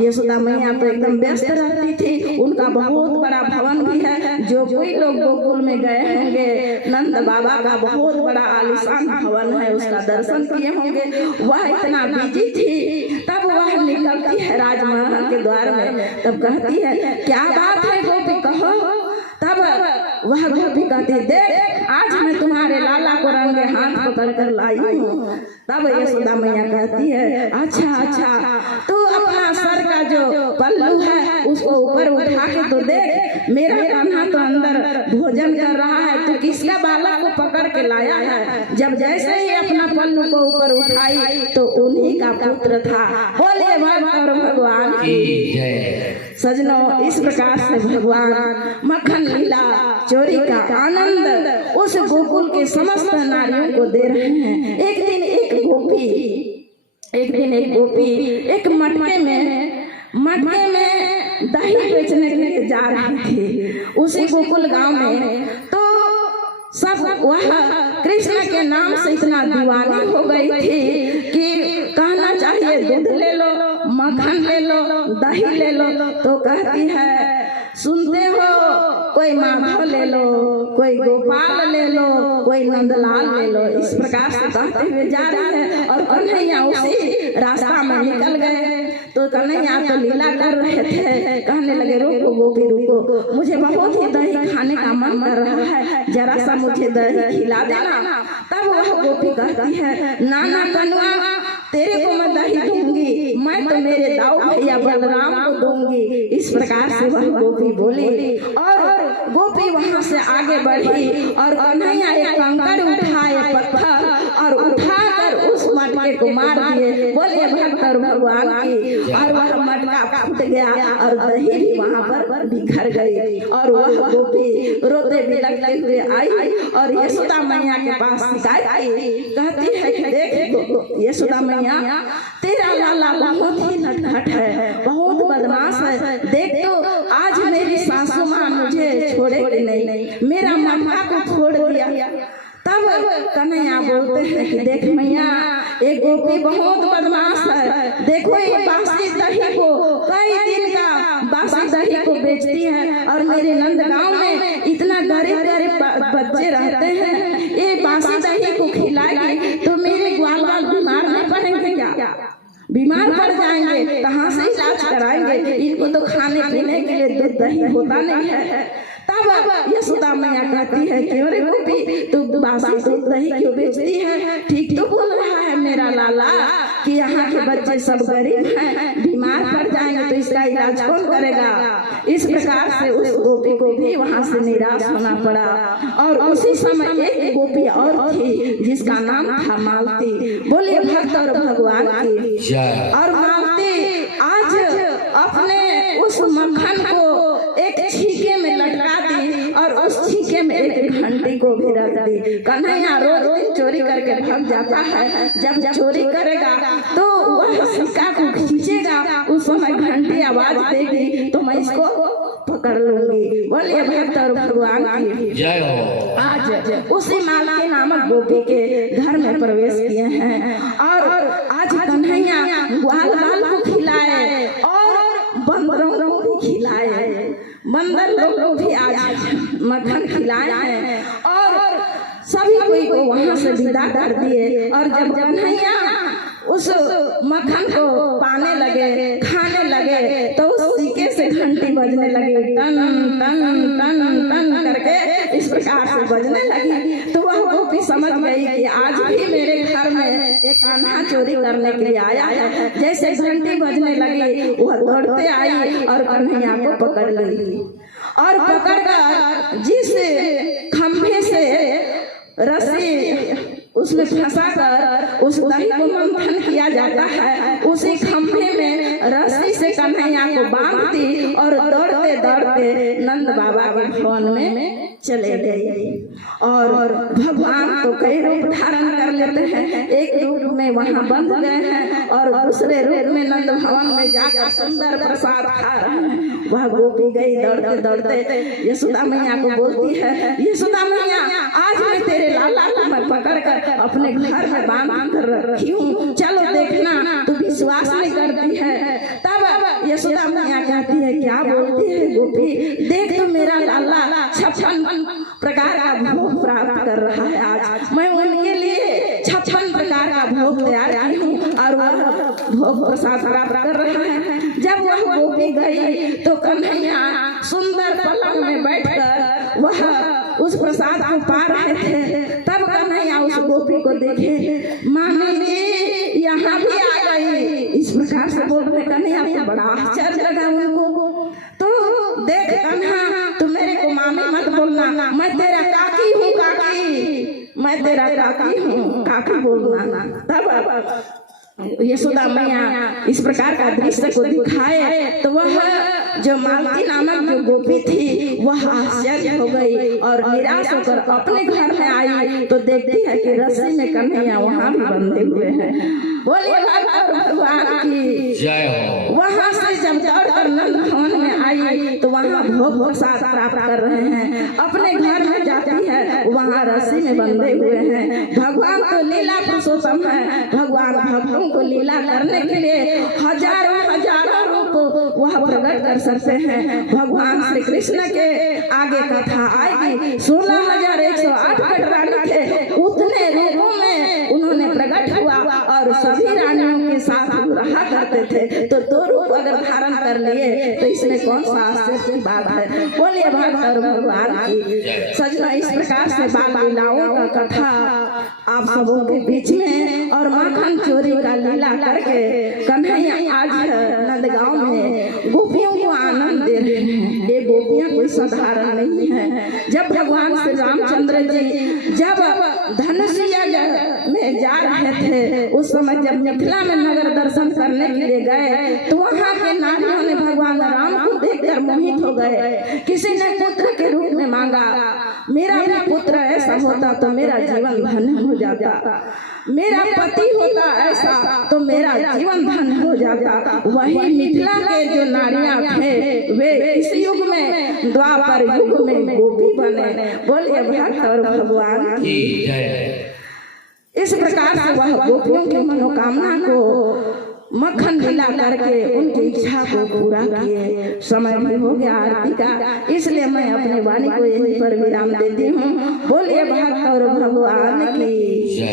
यशोदा मैया तो एकदम व्यस्त रहती थी, उनका बहुत बड़ा भवन भी है, जो कोई लोग गोकुल में गए होंगे नंद बाबा का बहुत बड़ा आलीशान भवन है, उसका दर्शन किए होंगे, वह इतना बिजी थी। तब वह निकलती है राजमहल के द्वार में, तब कहती है क्या बात है गोपी कहो। तब वह गोपी कहती देख आज मैं तुम्हारे लाला को रंगे हाथ पकड़ कर लाई हूँ। तब यशोदा मैया कहती है अच्छा अच्छा, तू अपना सर का जो पल्लू है उसको ऊपर उठा के तो देख, मेरा कान्हा तो अंदर भोजन कर रहा है, तू किसका बालक को पकड़ के लाया है। जब जैसे ही अपना पल्लू को ऊपर उठाई तो उन्हीं का पुत्र था। बोलिए भक्त और भगवान की जय। सजनों इस प्रकार से भगवान मक्खन लीला चोरी का आनंद उस गोकुल के समस्त नारियों को दे रहे हैं। एक दिन एक गोपी एक मटके में दही बेचने के लिए जा रही थी उसी गोकुल गांव में। तो सब वह कृष्ण के नाम से इतना दीवानी हो गई थी कि कहना चाहिए दूध ले लो, मक्खन ले लो, दही ले लो, तो कहती है सुनते हो कोई माधव ले लो, कोई गोपाल ले लो, कोई नंदलाल ले लो। इस प्रकार से कहते हुए जा रहे हैं और कन्हैया उसी रास्ता में निकल गए। तो कन्हैया तो लीला कर रहे थे, कहने लगे रुको गोपी रुको, मुझे बहुत ही दही खाने का मन कर रहा है, जरा सा मुझे दही खिला देना। तब वह गोपी कहती है नाना कन्वा तेरे को मैं दही दूंगी, मैं तो मेरे दाऊ भैया बलराम को दूंगी। इस प्रकार से वह गोपी बोली और गोपी वहां से आगे बढ़ी और कन्हैया एक कंकड़ उठाए पत्थर और उठाकर उस मटके मटके को मार दिए। बोलिए भक्त और भगवान की। और वह मटका फूट गया और दही भी वहाँ पर बिखर गई। और वह गोपी रोते बिलखते हुए आई और यशोदा मैया के पास शिकायत की। कहती है कि देख यशोदा मैया, तेरा लाला बहुत ही नटखट है, बहुत बदमाश है। देख तो आज मेरी सासू माँ मुझे छोड़ेगी नहीं, मेरा मटका को फोड़ दिया। तब कन्हैया बोलते हैं कि देख मैया, एक गोपी बहुत बदमाश है। देखो ये बासी दही को, कई दिन का बासी दही को बेचती है। और मेरे नंदगांव में इतना गरीब गरीब बच्चे रहते हैं, ये बासी दही को खिलाएगी तो मेरे ग्वाल बाल बीमार नहीं पड़ेंगे क्या? बीमार पड़ जाएंगे, कहाँ से इलाज कराएंगे? इनको तो खाने पीने के लिए दूध दही होता नहीं है। तब यशोदा मैया कहती है क्यों रे गोपी, तू बासी दूध दही क्यों बेचती है? ठीक तो बोल रहा है मेरा लाला कि यहाँ के बच्चे सब गरीब हैं, बीमार पड़ जाएंगे तो इसका इलाज कौन करेगा? इस प्रकार से उस गोपी को भी वहाँ से निराश होना पड़ा। और उसी समय एक गोपी और थी जिसका नाम था मालती। बोलिए भक्त और भगवान की। और मालती आज अपने उस मक्खन को एक छीके में लटका दी और उस छीके में एक घंटी को भी रख दी। कन्हैया रोज चोरी करके भाग जाता है। जब चोरी करेगा तो वह सिक्का को खींचेगा, उस समय घंटी आवाज देगी तो मैं इसको पकड़ लूंगी। बोलिए भक्त और भगवान की जय हो। आज उसी मालती नामक गोपी के घर में प्रवेश किए हैं। और आज कन्हैया ग्वाल बाल को खिलाए और बंदरों को भी खिलाए। बंदर लोग को भी आज मक्खन खिलाए हैं और सभी कोई को वहाँ से विदा कर दिए। और जब कन्हैया उस मक्खन को पाने लगे, खाने लगे, तो उस सिक्के से घंटी बजने लगी, टन टन टन टन करके इस प्रकार से बजने लगी। तो वह गोपी समझ गई कि आज भी मेरे घर में एक कान्हा चोरी करने के लिए आया है। जैसे घंटी बजने लगी वह दौड़ते आई और कन्हैया को पकड़ ली। और पकड़कर जिस खंभे से रस्सी उसमें फंसा कर उस दही को मंथन किया जाता है, उसी खंभे में रस्सी से कन्हैया को बांधती और दौड़ते दौड़ते नंद बाबा के भवन में चले गए। और भगवान तो कई रूप धारण कर लेते हैं। एक रूप में वहाँ बंध गए हैं और दूसरे रूप में नंद भवन में जाकर सुंदर प्रसाद खा रहे हैं। वह गोपी गई दौड़ते दौड़ते यशोदा मैया को बोलती है, यशोदा मैया आज मैं तेरे लाला को मैं पकड़ कर अपने घर में बांध कर रखी हूँ, चलो देखना। तू विश्वास नहीं करती है। तब यशोदा मैया कहती है क्या बोलती है गोपी, देख तो मेरा लाला 56 प्रकार का भोग प्राप्त कर रहा है। आज मैं उनके लिए 56 प्रकार का भोग तैयार की हूँ और वह भोग प्रसाद प्राप्त कर रहा है। जब वह गोपी गई तो कन्हैया सुंदर पलंग में बैठकर वह उस प्रसाद को पा रहे थे। तब कन्हैया उस गोपी को देखे, मामी जी यहाँ भी आ गई। इस प्रकार से बोलते कन्हैया को बड़ा आश्चर्य लगा उनको। तो देख कन्हा, तू मेरे को मामी मत बोलना, मैं तेरा काकी हूँ, काकी, मैं तेरा काकी हूँ, काकी बोलना। तब यशोदा मैया इस प्रकार का दृश्य को दिखाए तो वह जो मालती नामक जो गोपी थी वह आश्चर्य हो गई और निराश होकर अपने घर में आई तो देखती है कि रस्सी में कन्हैया वहाँ भी बंधे हुए हैं। बोलिए भगवान की जय हो। वहाँ से जब दौड़कर नंद भवन में आई तो वहाँ भोग प्रसाद प्राप्त कर रहे हैं। अपने घर में जाती है, वहाँ रस्सी में बंधे हुए हैं। भगवान तो लीला पुरुषोत्तम है। भगवान भक्तों को लीला करने के लिए हजारों हजारों रूप वह प्रकट कर सकते हैं। भगवान श्री कृष्ण के आगे कथा आएगी 16,108 कटरानी थे, उतने रूपों में उन्होंने प्रकट हुआ और सभी रानियों के साथ रहा करते थे। तो 2 रूप अगर धारण कर लिए तो इसमें कौन सा आश्चर्य की बात है। बोलिए भगवान की सजना। इस प्रकार से बाल लीलाओं का कथा आप सबों के बीच में और माखन चोरी का लीला करके कन्हैया आज नंदगांव में गोपियों को आनंद दे रहे हैं। ये गोपियां कोई साधारण नहीं है। जब भगवान श्री रामचंद्र जी जब धनुषिया में जा रहे थे उस समय जब मिथिला में नगर दर्शन करने के लिए गए तो वहाँ के नारियों ने भगवान राम को देखकर मोहित हो गए। किसी ने पुत्र के रूप में मांगा, मेरा भी पुत्र ऐसा होता तो मेरा जीवन धन्य हो जाता, मेरा पति होता ऐसा तो मेरा जीवन धन्य हो जाता। वही मिथिला के जो नारियां थे वे इस युग में द्वापर युग में गोपी बने। बोलिए भक्त और भगवान की जय। इस प्रकार से वह गोपियों की मनोकामना को मक्खन लीला करके उनकी इच्छा को पूरा किए। समय भी हो गया आरती का, इसलिए मैं अपने वाणी को यहीं पर विराम देती हूँ। बोलिए भक्त और भगवान की जय।